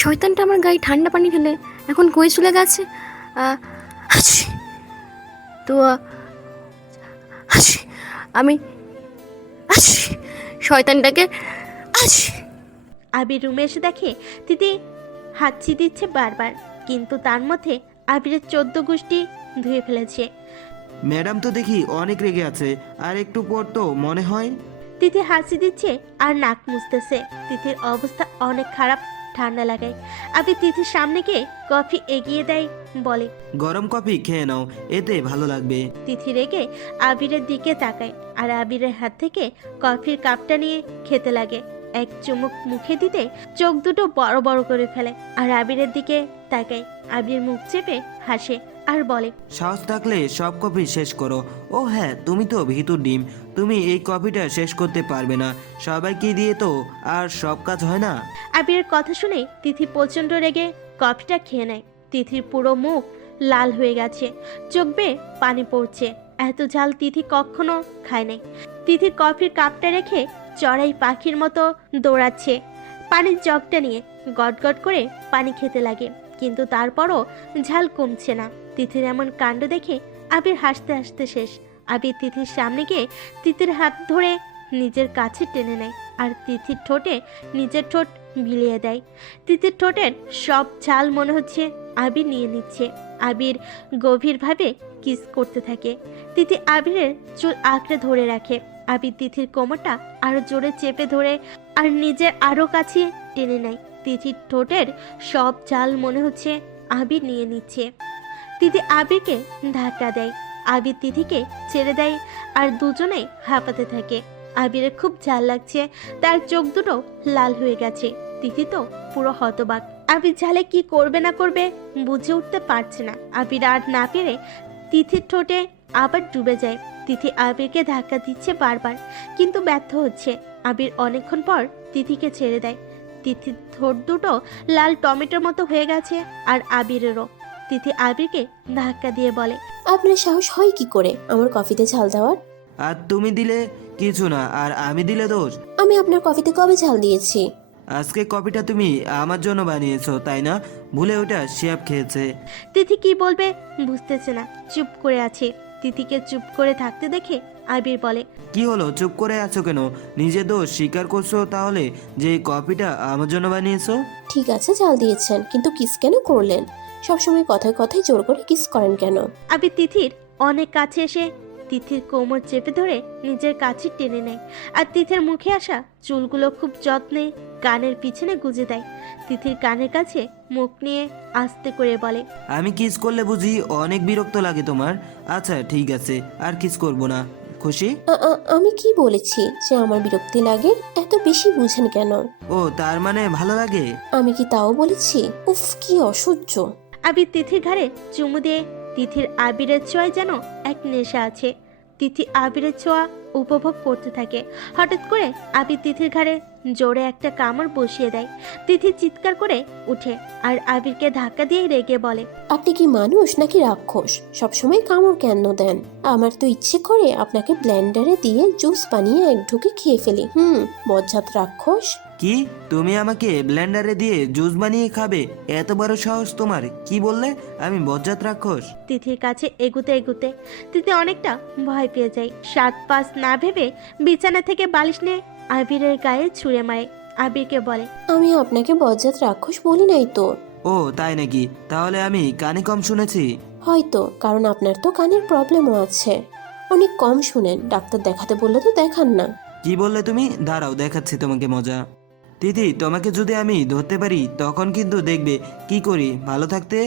শয়তানটা আমার গায়ে ঠান্ডা পানি ঢেলে এখন কই চলে গেছে? তো আমি শয়তানটাকে। আবির রুমে এসে দেখে তিথি হাঁচি দিচ্ছে বারবার, কিন্তু তার মধ্যে আবিরের 14 গোষ্ঠী ধুয়ে ফেলেছে। ম্যাডাম তো দেখি অনেক রেগে আছে, আর একটু পর তো মনে হয়। তিথি হাসি দিচ্ছে আর নাক মুছতেছে। তিথির অবস্থা অনেক খারাপ, ঠান্ডা লাগায়। আবির তিথির সামনে গিয়ে কফি এগিয়ে দেয়, বলে, গরম কফি খেয়ে নাও, এতে ভালো লাগবে। তিথি রেগে আবিরের দিকে তাকায় আর আবিরের হাত থেকে কফির কাপটা নিয়ে খেতে লাগে। এক চুমুক মুখে দিতে চোখ দুটো বড় বড় করে ফেলে আর আবিরের দিকে তাকায়। আবির মুখ চেপে হাসে আর বলে, সাহস থাকলে সব কফি শেষ করো। ও হ্যাঁ, তুমি তো ভিতর ডিম, তুমি এই কফিটা শেষ করতে পারবে না। সবাইকে দিয়ে তো আর সব কাজ হয় না। আবিরের কথা শুনে তিথি প্রচন্ড রেগে কফিটা খেয়ে নেয়। তিথির পুরো মুখ লাল হয়ে গেছে, চোখ বেয়ে পানি পড়ছে। এত ঝাল তিথি কখনো খায় নাই। তিথির কফির কাপটা রেখে চড়াই পাখির মতো দৌড়াচ্ছে। পানির জগটা নিয়ে গটগট করে পানি খেতে লাগে, কিন্তু তারপরও ঝাল কমছে না। তিথির এমন কাণ্ড দেখে আবির হাসতে হাসতে শেষ। আবির তিথির সামনে গিয়ে তিথির হাত ধরে নিজের কাছে টেনে নেয় আর তিথির ঠোঁটে নিজের ঠোঁট বিলিয়ে দেয়। তিথির ঠোঁটের সব ঝাল মনে হচ্ছে আবির নিয়ে নিচ্ছে। আবির গভীরভাবে কিস করতে থাকে। তিথি আবিরের চুল আঁকড়ে ধরে রাখে। আবির তিথির কোমরটা আরো জোরে চেপে ধরে আর নিজের আরো কাছে টেনে নেয়। তিথির ঠোঁটের সব ঝাল মনে হচ্ছে আবির নিয়ে নিচ্ছে। তিথি আবিরকে ধাক্কা দেয়, আবির তিথিকে ছেড়ে দেয় আর দুজনেই হাঁপাতে থাকে। আবিরের খুব ঝাল লাগছে, তার চোখ দুটো লাল হয়ে গেছে। তিথি তো পুরো হতবাক। আবির ঝালে কি করবে না করবে বুঝে উঠতে পারছে না। আবির আর না পেরে তিথির ঠোঁটে আবার ডুবে যায়। তিথি আবিরকে ধাক্কা দিচ্ছে বারবার, কিন্তু ব্যর্থ হচ্ছে। আবির অনেকক্ষণ পর তিথিকে ছেড়ে দেয়। তিথির ঠোঁট দুটো লাল টমেটোর মতো হয়ে গেছে আর আবিরেরও। তিথি আবিরকে ধাক্কা দিয়ে বলে, আপনার সাহস হয় কি করে আমার কফিতে ঝাল দেওয়ার? আর তুমি দিলে কিছু না, আর আমি দিলে দোষ। আমি আপনার কফিতে কবে ঝাল দিয়েছি? আজকে কফিটা তুমি আমার জন্য বানিয়েছো তাই না? ভুলে ওটা শিয়াব খেয়েছে। তিথি কি বলবে বুঝতেছে না, চুপ করে আছে। তিথিকে চুপ করে থাকতে দেখে আবির বলে, কি হলো, চুপ করে আছো কেন? নিজে দোষ স্বীকার করছো তাহলে যে কফিটা আমার জন্য বানিয়েছো? ঠিক আছে ঝাল দিয়েছেন, কিন্তু কিস কেন করলেন? সবসময় কথায় কথায় জোর করে কিস করেন কেন? আবির তিথির অনেক কাছে এসে তিথির কোমর চেপে ধরে নিজের কাছে টেনে নেয় আর তিথির মুখে আসা চুলগুলো খুব যত্নে কানের পিছনে গুজে দেয়। তিথির কানের কাছে মুখ নিয়ে আস্তে করে বলে, আমি কিস করলে বুঝি অনেক বিরক্ত লাগে তোমার? আচ্ছা ঠিক আছে, আর কিস করব না। খুশি? আমি কি বলেছি যে আমার বিরক্তি লাগে? এত বেশি বুঝেন কেন? ও তার মানে ভালো লাগে? আমি কি তাও বলেছি? উফ কি অসহ্য। আবির তিথির ঘাড়ে চুমু দিয়ে তিথির আবিরের ছোঁয়ায় যেন এক নেশা আছে। তিথি আবিরের ছোঁয়া উপভোগ করতে থাকে। হঠাৎ করে আবির তিথির ঘাড়ে জোরে একটা কামড় বসিয়ে দেয়। তিথি চিৎকার করে উঠে আর আবিরকে ধাক্কা দিয়ে রেগে বলে, আপনি কি মানুষ নাকি রাক্ষস? সবসময় কামড় কেন দেন? আমার তো ইচ্ছে করে আপনাকে ব্লেন্ডারে দিয়ে জুস বানিয়ে এক ঢুকে খেয়ে ফেলি। বজ্জাত রাক্ষস। কি তুমি আমাকে ব্লেন্ডারে দিয়ে জুস বানিয়ে খাবে? এত বড় সাহস তোমার? কি বললে আমি বজ্জাত রাক্ষস? তিথির কাছে এগুতে এগুতে তিথি অনেকটা ভয় পেয়ে যায়। 7-5 না ভেবে বিছানা থেকে বালিশ নিয়ে আবিরের গায়ে ছুঁড়ে মারে। আবিরকে বলে, আমি আপনাকে বজ্জাত রাক্ষস বলি নাই তো। ও তাই নাকি? তাহলে আমি কানে কম শুনেছি। হয়তো, কারণ আপনার তো কানের প্রবলেমও আছে। অনেক কম শুনেন। ডাক্তার দেখাতে বললে তো দেখান না। কি বললে তুমি? দাঁড়াও দেখাচ্ছি তোমাকে মজা। তিথি তোমাকে যদি আমি ধরতে পারি তখন কিন্তু দেখবে কি করি। ভালো থাকতে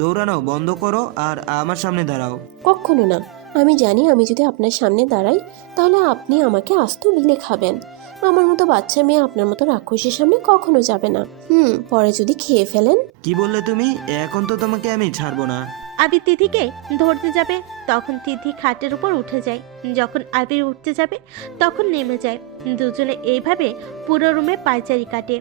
দৌড়ানো বন্ধ করো আর আমার সামনে দাঁড়াও। কখনো না। আমি জানি আমি যদি আপনার সামনে দাঁড়াই তাহলে আপনি আমাকে আস্ত গিলে খাবেন। আমার মতো বাচ্চা মেয়ে আপনার মতো রাক্ষসের সামনে কখনো যাবে না। পরে যদি খেয়ে ফেলেন। কি বললে তুমি? এখন তো তোমাকে আমি ছাড়বো না। আবির তিথিকে ধরতে যাবে তখন তিথি খাটের উপর উঠে যায়। যখন আবির উঠতে যাবে তখন নেমে যায়। দুজনে এইভাবে পুরো রুমে পায়চারি কাটে।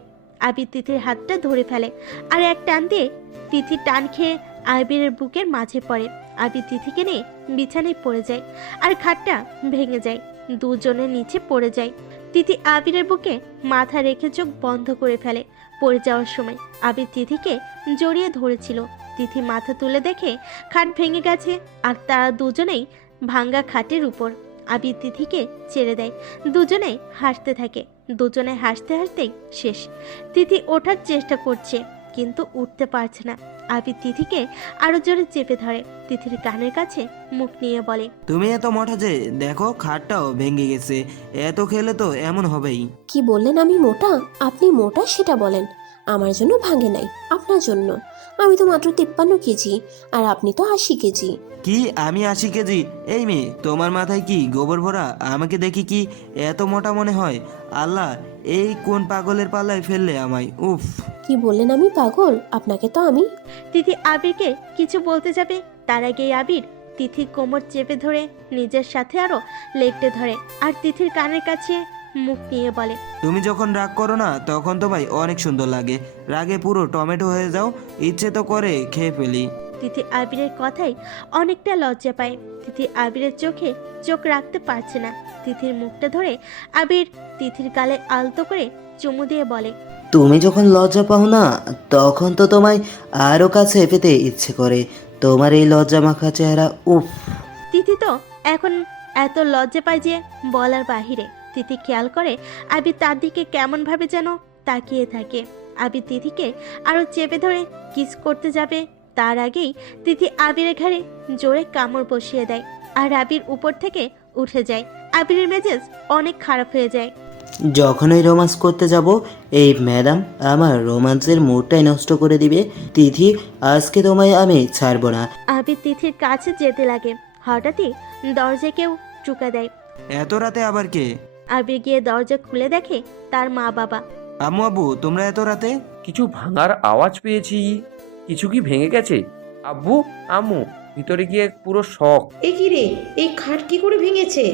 আবির তিথির হাতটা ধরে ফেলে আর এক টান দিয়ে তিথি টান খেয়ে আবিরের বুকের মাঝে পড়ে। আবির তিথিকে নিয়ে বিছানায় পড়ে যায় আর খাটটা ভেঙে যায়। দুজনে নিচে পড়ে যায়। তিথি আবিরের বুকে মাথা রেখে চোখ বন্ধ করে ফেলে। পড়ে যাওয়ার সময় আবির তিথিকে জড়িয়ে ধরেছিল। তিথি মাথা তুলে দেখে খাট ভেঙে গেছে আর তারা দুজনেই ভাঙ্গা খাটের উপর। আবির তিথিকে ছেড়ে দেয়। দুজনেই হাসতে থাকে। দুজনে হাসতে হাসতেই শেষ। তিথি ওঠার চেষ্টা করছে কিন্তু উঠতে পারছে না। আবির তিথিকে আরো জোরে চেপে ধরে। তিথির কানের কাছে মুখ নিয়ে বলে, তুমি এত মোটা যে দেখো খাটটাও ভেঙে গেছে। এত খেলে তো এমন হবেই। কি বললেন আমি মোটা? আপনি মোটা সেটা বলেন। আমার জন্য ভাঙে নাই, আপনার জন্য। আমি তো মাত্র 53 কেজি আর আপনি তো 80 কেজি। কি আমি 80 কেজি? এই মেয়ে তোমার মাথায় কি গোবর ভরা? আমাকে দেখি কি এত মোটা মনে হয়? আল্লাহ, এই কোন পাগলের পাল্লায় ফেললে আমায়। উফ। কি বললেন আমি পাগল? আপনাকে তো আমি। তিথি আবিরকে কিছু বলতে যাবে তার আগে আবির তিথির কোমর চেপে ধরে নিজের সাথে আরো লেপটে ধরে আর তিথির কানের কাছে মুখ নিয়ে বলে, তুমি যখন রাগ করো না তখন তোমায় অনেক সুন্দর লাগে। রাগে পুরো টমেটো হয়ে যাও। ইচ্ছে তো করে খেয়ে ফেলি। তিথি আবিরের কথাই অনেকটা লজ্জা পায়। তিথি আবিরের চোখে চোখ রাখতে পারছে না। তিথির মুখটা ধরে আবির তিথির গালে আলতো করে চুমু দিয়ে বলে, তুমি যখন লজ্জা পাও না তখন তো তোমায় আরও কাছে পেতে ইচ্ছে করে। তোমার এই লজ্জা মাখা চেহারা, উফ। তিথি তো এখন এত লজ্জা পায় যে বলার বাহিরে। তিথি খেয়াল করে আবির তার দিকে কেমন ভাবে যেন তাকিয়ে থাকে। আবির তিথিকে আরো চেপে ধরে কিস করতে যাবে, তার আগেই তিথি আবিরের ঘাড়ে জোরে কামড় বসিয়ে দেয় আর আবির উপর থেকে উঠে যায়। আবিরের মেজাজ অনেক খারাপ হয়ে যায়। যখনই রোমান্স করতে যাব এই ম্যাডাম আমার রোমান্সের মুডটাই নষ্ট করে দিবে। তিথি, আজকে তোমায় আমি ছাড়বো না। আবির তিথির কাছে যেতে লাগে, হঠাৎই দরজায় কেউ টুকা দেয়। এত রাতে আবার কে? আবির গিয়ে দরজা খুলে দেখে তার মা বাবা। আম্মু আব্বু, তোমরা এত রাতে? কিছু ভাঙার আওয়াজ পেয়েছি। কিছু কি ভেঙে গেছে? আব্বু, আম্মু, ভিতরে গিয়ে পুরো শক। এ কি রে, এই খাট কি করে ভেঙেছে?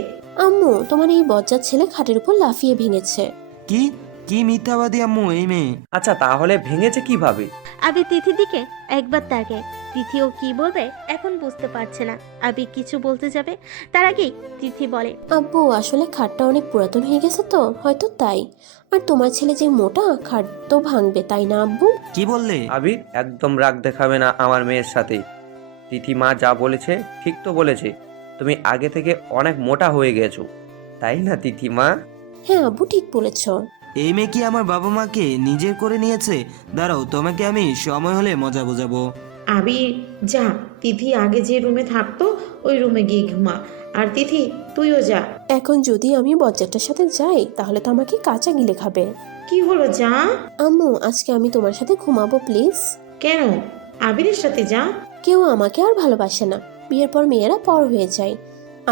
আম্মু, তোমার এই বজ্জাত ছেলে খাটের উপর লাফিয়ে ভেঙেছে। কি কি মিথ্যাবাদী আম্মু এই মেয়ে। আচ্ছা, তাহলে ভেঙেছে কিভাবে? আবির তিথির দিকে একবার তাকায়। তিথিও কি বলবে এখন বুঝতে পারছে না। আবির কিছু বলতে যাবে তার আগেই তিথি বলে, আব্বু, আসলে খাটটা অনেক পুরাতন হয়ে গেছে তো, হয়তো তাই। আর তোমার ছেলে যে মোটা, খাট তো ভাঙবে, তাই না আব্বু? কি বললে? আবির, একদম রাগ দেখাবে না আমার মেয়ের সাথে। তিথি মা যা বলেছে ঠিক তো বলেছে। তুমি আগে থেকে অনেক মোটা হয়ে গেছো, তাই না তিথি মা? হ্যাঁ আব্বু, ঠিক বলেছ। এই মেয়ে কি আমার বাবা মাকে নিজের করে নিয়েছে? দাঁড়াও, তোমাকে আমি সময় হলে মজা বোঝাবো। আবির, যা, তিথি আগে যে রুমে থাকতো ওই রুমে গিয়ে ঘুমা। আর তিথি, তুইও যা। এখন যদি আমি বজ্জাতটার সাথে যাই তাহলে তো আমাকে কাঁচা গিলে খাবে। কি হলো, যা। আম্মু, আজকে আমি তোমার সাথে ঘুমাবো প্লিজ। কেন? আবিরের সাথে যা। কেউ আমাকে আর ভালোবাসে না, বিয়ের পর মেয়েরা পর হয়ে যায়।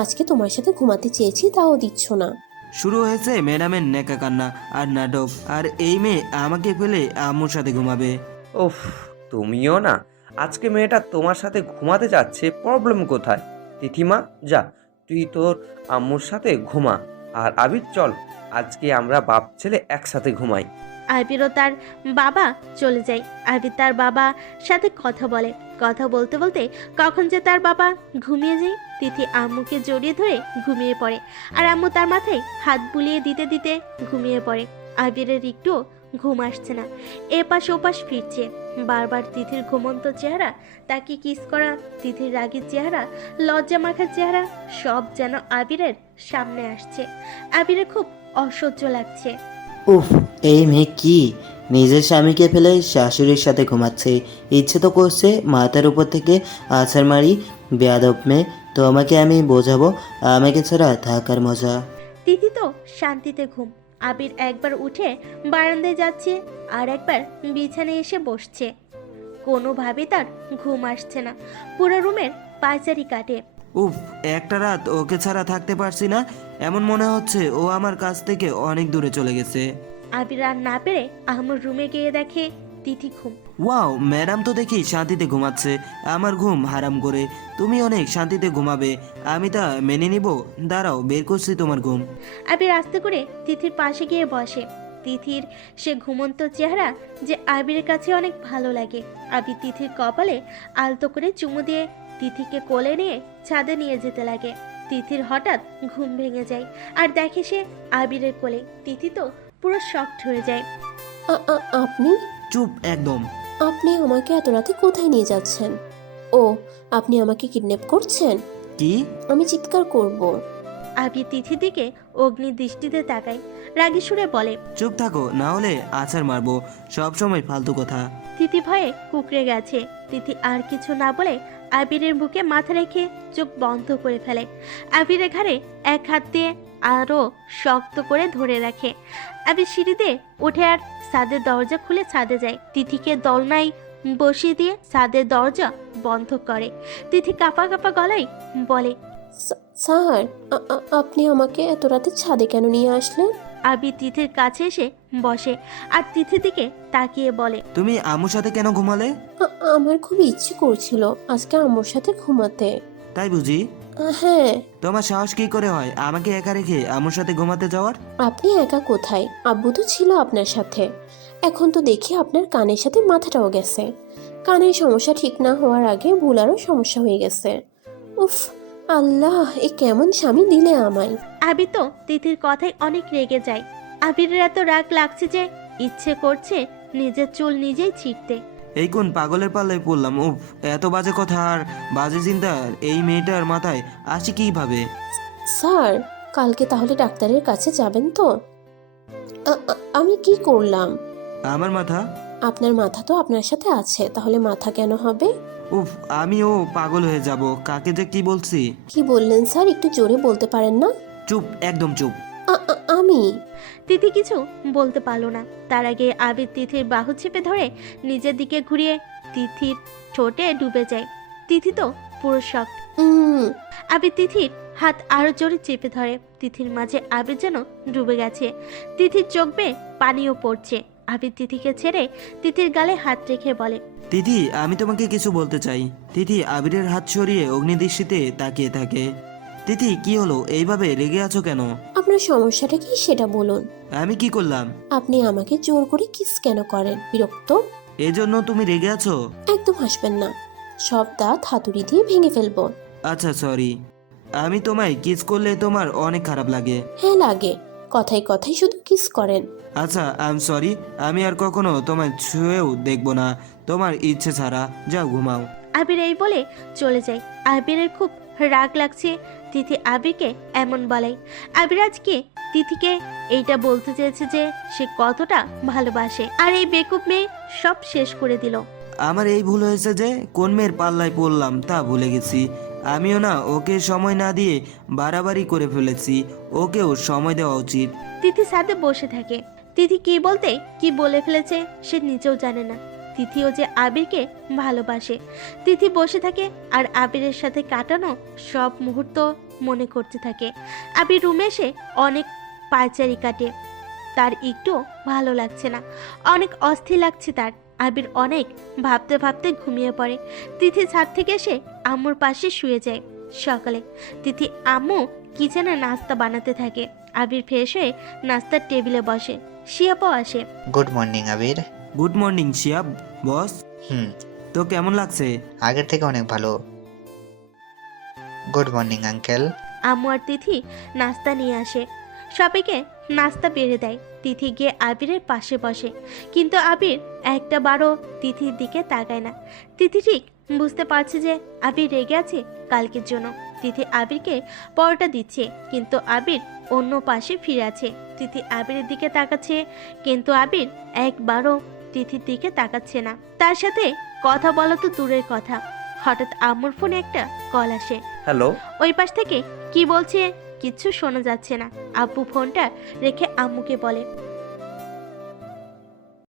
আজকে তোমার সাথে ঘুমাতে চেয়েছি, তাও দিচ্ছ না। শুরু হয়েছে ম্যাডামের নেকা কান্না আর নাটক। আর এই মেয়ে আমাকে ফেলে আম্মুর সাথে ঘুমাবে। উফ, তুমিও না। আজকে মেয়েটা তোমার সাথে ঘুমাতে যাচ্ছে, প্রবলেম কোথায়? তিথিমা, যা, তুই তোর আম্মুর সাথে ঘুমা। আর আবির, চল, আজকে আমরা বাপ ছেলে একসাথে ঘুমাই। আবিরও তার বাবা চলে যায়। আবির তার বাবা সাথে কথা বলে। কথা বলতে বলতে কখন যে তার বাবা ঘুমিয়ে যায়। তিথি আম্মুকে জড়িয়ে ধরে ঘুমিয়ে পড়ে আর আম্মু তার মাথায় হাত বুলিয়ে দিতে দিতে ঘুমিয়ে পড়ে। আবিরের একটুও ঘুম আসছে না, এপাশ ওপাশ ফিরছে। বারবার তিথির ঘুমন্ত চেহারা, তাকে কিস করা তিথির রাগের চেহারা, লজ্জা মাখার চেহারা, সব যেন আবিরের সামনে আসছে। আবিরের খুব অসহ্য লাগছে। উফ, এই মেয়ে কি নিজের স্বামীকে ফেলে শাশুড়ির সাথে ঘুমাচ্ছে। ইচ্ছে তো করছে মাথার উপর থেকে আছাড় মারি। বেয়াদব মেয়ে, তোমাকে আমি বোঝাবো আমাকে ছাড়া থাকার মজা। তিথি তো শান্তিতে ঘুম। আবির একবার উঠে বারান্দায় যাচ্ছে আর একবার বিছানায় এসে বসছে। কোনোভাবে তার ঘুম আসছে না। পুরো রুমের পায়চারি কাটে। উফ, একটা রাত ওকে ছাড়া থাকতে পারছি না। এমন মনে হচ্ছে ও আমার কাছ থেকে অনেক দূরে চলে গেছে। আবির আর না পেরে আহমদ রুমে গিয়ে দেখে তিথি ঘুম। ওয়াও, ম্যাডাম তো দেখি শান্তিতে ঘুমাচ্ছে, আমার ঘুম হারাম করে। তুমি অনেক শান্তিতে ঘুমাবে, আমি তা মেনে নিব। দাঁড়াও, বের করছি তোমার ঘুম। আবির আস্তে করে তিথির পাশে গিয়ে বসে। তিথির সে ঘুমন্ত চেহারা যে আবিরের কাছে অনেক ভালো লাগে। আবির তিথির কপালে আলতো করে চুমু দিয়ে তিথিকে কোলে নিয়ে ছাদে নিয়ে যেতে লাগে। তিথির হঠাৎ ঘুম ভেঙে যায় আর দেখে সে আবিরের কোলে। তিথি তো পুরো শকড হয়ে যায়। আপনি? চুপ একদম। আপনি আমাকে এত রাতে কোথায় নিয়ে যাচ্ছেন? ও, আপনি আমাকে কিডন্যাপ করছেন? কি? আমি চিৎকার করব। আবির তিথির দিকে অগ্নি দৃষ্টিতে তাকায়, রাগী সুরে বলে, চুপ থাকো, না হলে আছাড় মারবো। সব সময় ফালতু কথা। তিথি ভয়ে কুকড়ে গেছে। তিথি আর কিছু না বলে আবিরের বুকে মাথা রেখে চোখ বন্ধ করে ফেলে। আবিরের ঘাড়ে এক হাত দিয়ে আরো শক্ত করে ধরে রাখে। আবির সিঁড়িতে উঠে আর ছাদের দরজা খুলে ছাদে যায়। তিথিকে দোলনায় বসিয়ে দিয়ে ছাদের দরজা বন্ধ করে। তিথি কাঁপা কাঁপা গলায় বলে, স্যার, আপনি আমাকে এত রাতে ছাদে কেন নিয়ে আসলেন? আবির তিথির কাছে এসে বসে আর তিথির দিকে তাকিয়ে বলে, তুমি আম্মুর সাথে কেন ঘুমালে? আমার খুব ইচ্ছে করছিল আজকে আম্মুর সাথে ঘুমাতে। তাই বুঝি? হ্যাঁ। তোমার সাহস কি করে হয় আমাকে একা রেখে আম্মুর সাথে ঘুমাতে যাওয়ার? আপনি একা কোথায়? আব্বু তো ছিল আপনার সাথে। এখন তো দেখি আপনার কানের সাথে মাথাটাও গেছে। কানের সমস্যা ঠিক না হওয়ার আগে ভুলারও সমস্যা হয়ে গেছে। উফ আল্লাহ, এ কেমন স্বামী দিলে আমায়। আবির তো তিথির কথায় অনেক রেগে যায়। আবিরের এত রাগ লাগছে যে ইচ্ছে করছে নিজের চুল নিজেই ছিঁড়তে। এই কোন পাগলের পাল্লায় পড়লাম? উফ, এত বাজে কথা আর বাজে চিন্তা এই মেয়েটার মাথায় আসে কিভাবে? স্যার, কালকে তাহলে ডাক্তারের কাছে যাবেন তো? আমি কি করলাম? আমার মাথা? আপনার মাথা তো আপনার সাথে আছে, তাহলে মাথা কেন হবে? উফ, আমিও পাগল হয়ে যাব। কাকে যে কি বলছি? কি বললেন স্যার? একটু জোরে বলতে পারেন না? চুপ, একদম চুপ। আমি তিথি কিছু বলতে পারলো না। তার আগে আবির তিথির বাহু চেপে ধরে নিজের দিকে ঘুরিয়ে তিথির ঠোঁটে ডুবে যায়। তিথি তো পুরো শক। আবির তিথির হাত আরো জোরে চেপে ধরে। তিথির মাঝে আবির যেন ডুবে গেছে। তিথির চোখ বেয়ে পানিও পড়ছে। আবির তিথিকে ছেড়ে তিথির গালে হাত রেখে বলে, তিথি, আমি তোমাকে কিছু বলতে চাই। তিথি আবিরের হাত সরিয়ে অগ্নিদৃষ্টিতে তাকিয়ে থাকে। তিথি, কি হলো? এইভাবে রেগে আছো কেন? আপনার সমস্যাটা কি সেটা বলুন। আমি কি করলাম? আপনি আমাকে জোর করে কিস কেন করেন? বিরক্ত? এজন্য তুমি রেগে আছো? একদম হাসবেন না, সব দাঁত হাতুড়ি দিয়ে ভেঙে ফেলবো। আচ্ছা, সরি। আমি তোমায় কিস করলে তোমার অনেক খারাপ লাগে? হ্যাঁ লাগে, কথায় কথায় শুধু কিস করেন। আচ্ছা, আই এম সরি। আমি আর কখনো তোমায় ছুঁয়েও দেখবো না, তোমার ইচ্ছে ছাড়া। যাও, ঘুমাও। আবির এই বলে চলে যায়। আবিরের খুব রাগ লাগছে তিথি আবিরকে এমন বলাই। আবির আজকে তিথিকে এইটা বলতে চেয়েছে যে সে কতটা ভালোবাসে, আর এই বেকুব মেয়ে সব শেষ করে দিল। আমার এই ভুল হয়েছে যে কোন মেয়ের পাল্লায় পড়লাম তা ভুলে গেছি। আমিও না ওকে সময় না দিয়ে বাড়াবাড়ি করে ফেলেছি। ওকেও সময় দেওয়া উচিত। তিথি সাথে বসে থাকে। তিথি কি বলতে কি বলে ফেলেছে সে নিজেও জানে না। তিথিও যে আবিরকে ভালোবাসে। তিথি বসে থাকে আর আবিরের সাথে কাটানো সব মুহূর্ত মনে করতে থাকে। আবির রুমে এসে অনেক পায়চারি কাটে। তার একটু ভালো লাগছে না, অনেক অস্থির লাগছে তার। আবির অনেক ভাবতে ভাবতে ঘুমিয়ে পড়ে। তিথি ছাদ থেকে এসে আম্মুর পাশে শুয়ে যায়। সকালে তিথি আম্মু কিচেনে নাস্তা বানাতে থাকে। আবির ফ্রেশ হয়ে নাস্তার টেবিলে বসে। শিয়াপও আসে। গুড মর্নিং আবির। গুড মর্নিং শিয়াব বস। তো কেমন লাগছে? আগের থেকে অনেক ভালো। Good morning uncle. আম্মু আর তিথি নাস্তা নিয়ে আসে। সবাইকে নাস্তা বেড়ে দেয়। তিথি গিয়ে আবিরের পাশে বসে, কিন্তু আবির একটা বারও তিথির দিকে তাকায় না। তিথি ঠিক বুঝতে পারছে যে আবির রেগে আছে কালকের জন্য। তিথি আবিরকে পরোটা দিচ্ছে, কিন্তু আবির অন্য পাশে ফিরে আছে। তিথি আবিরের দিকে তাকাচ্ছে, কিন্তু আবির একবারও তিথির দিকে তাকাচ্ছে না। তার সাথে কথা বলা তো দূরের কথা, হঠাৎ আম্মুর ফোনে একটা কল আসে। হ্যালো। ওই পাশ থেকে কি বলছে কিচ্ছু শোনা যাচ্ছে না। আব্বু ফোনটা রেখে আম্মুকে বলে,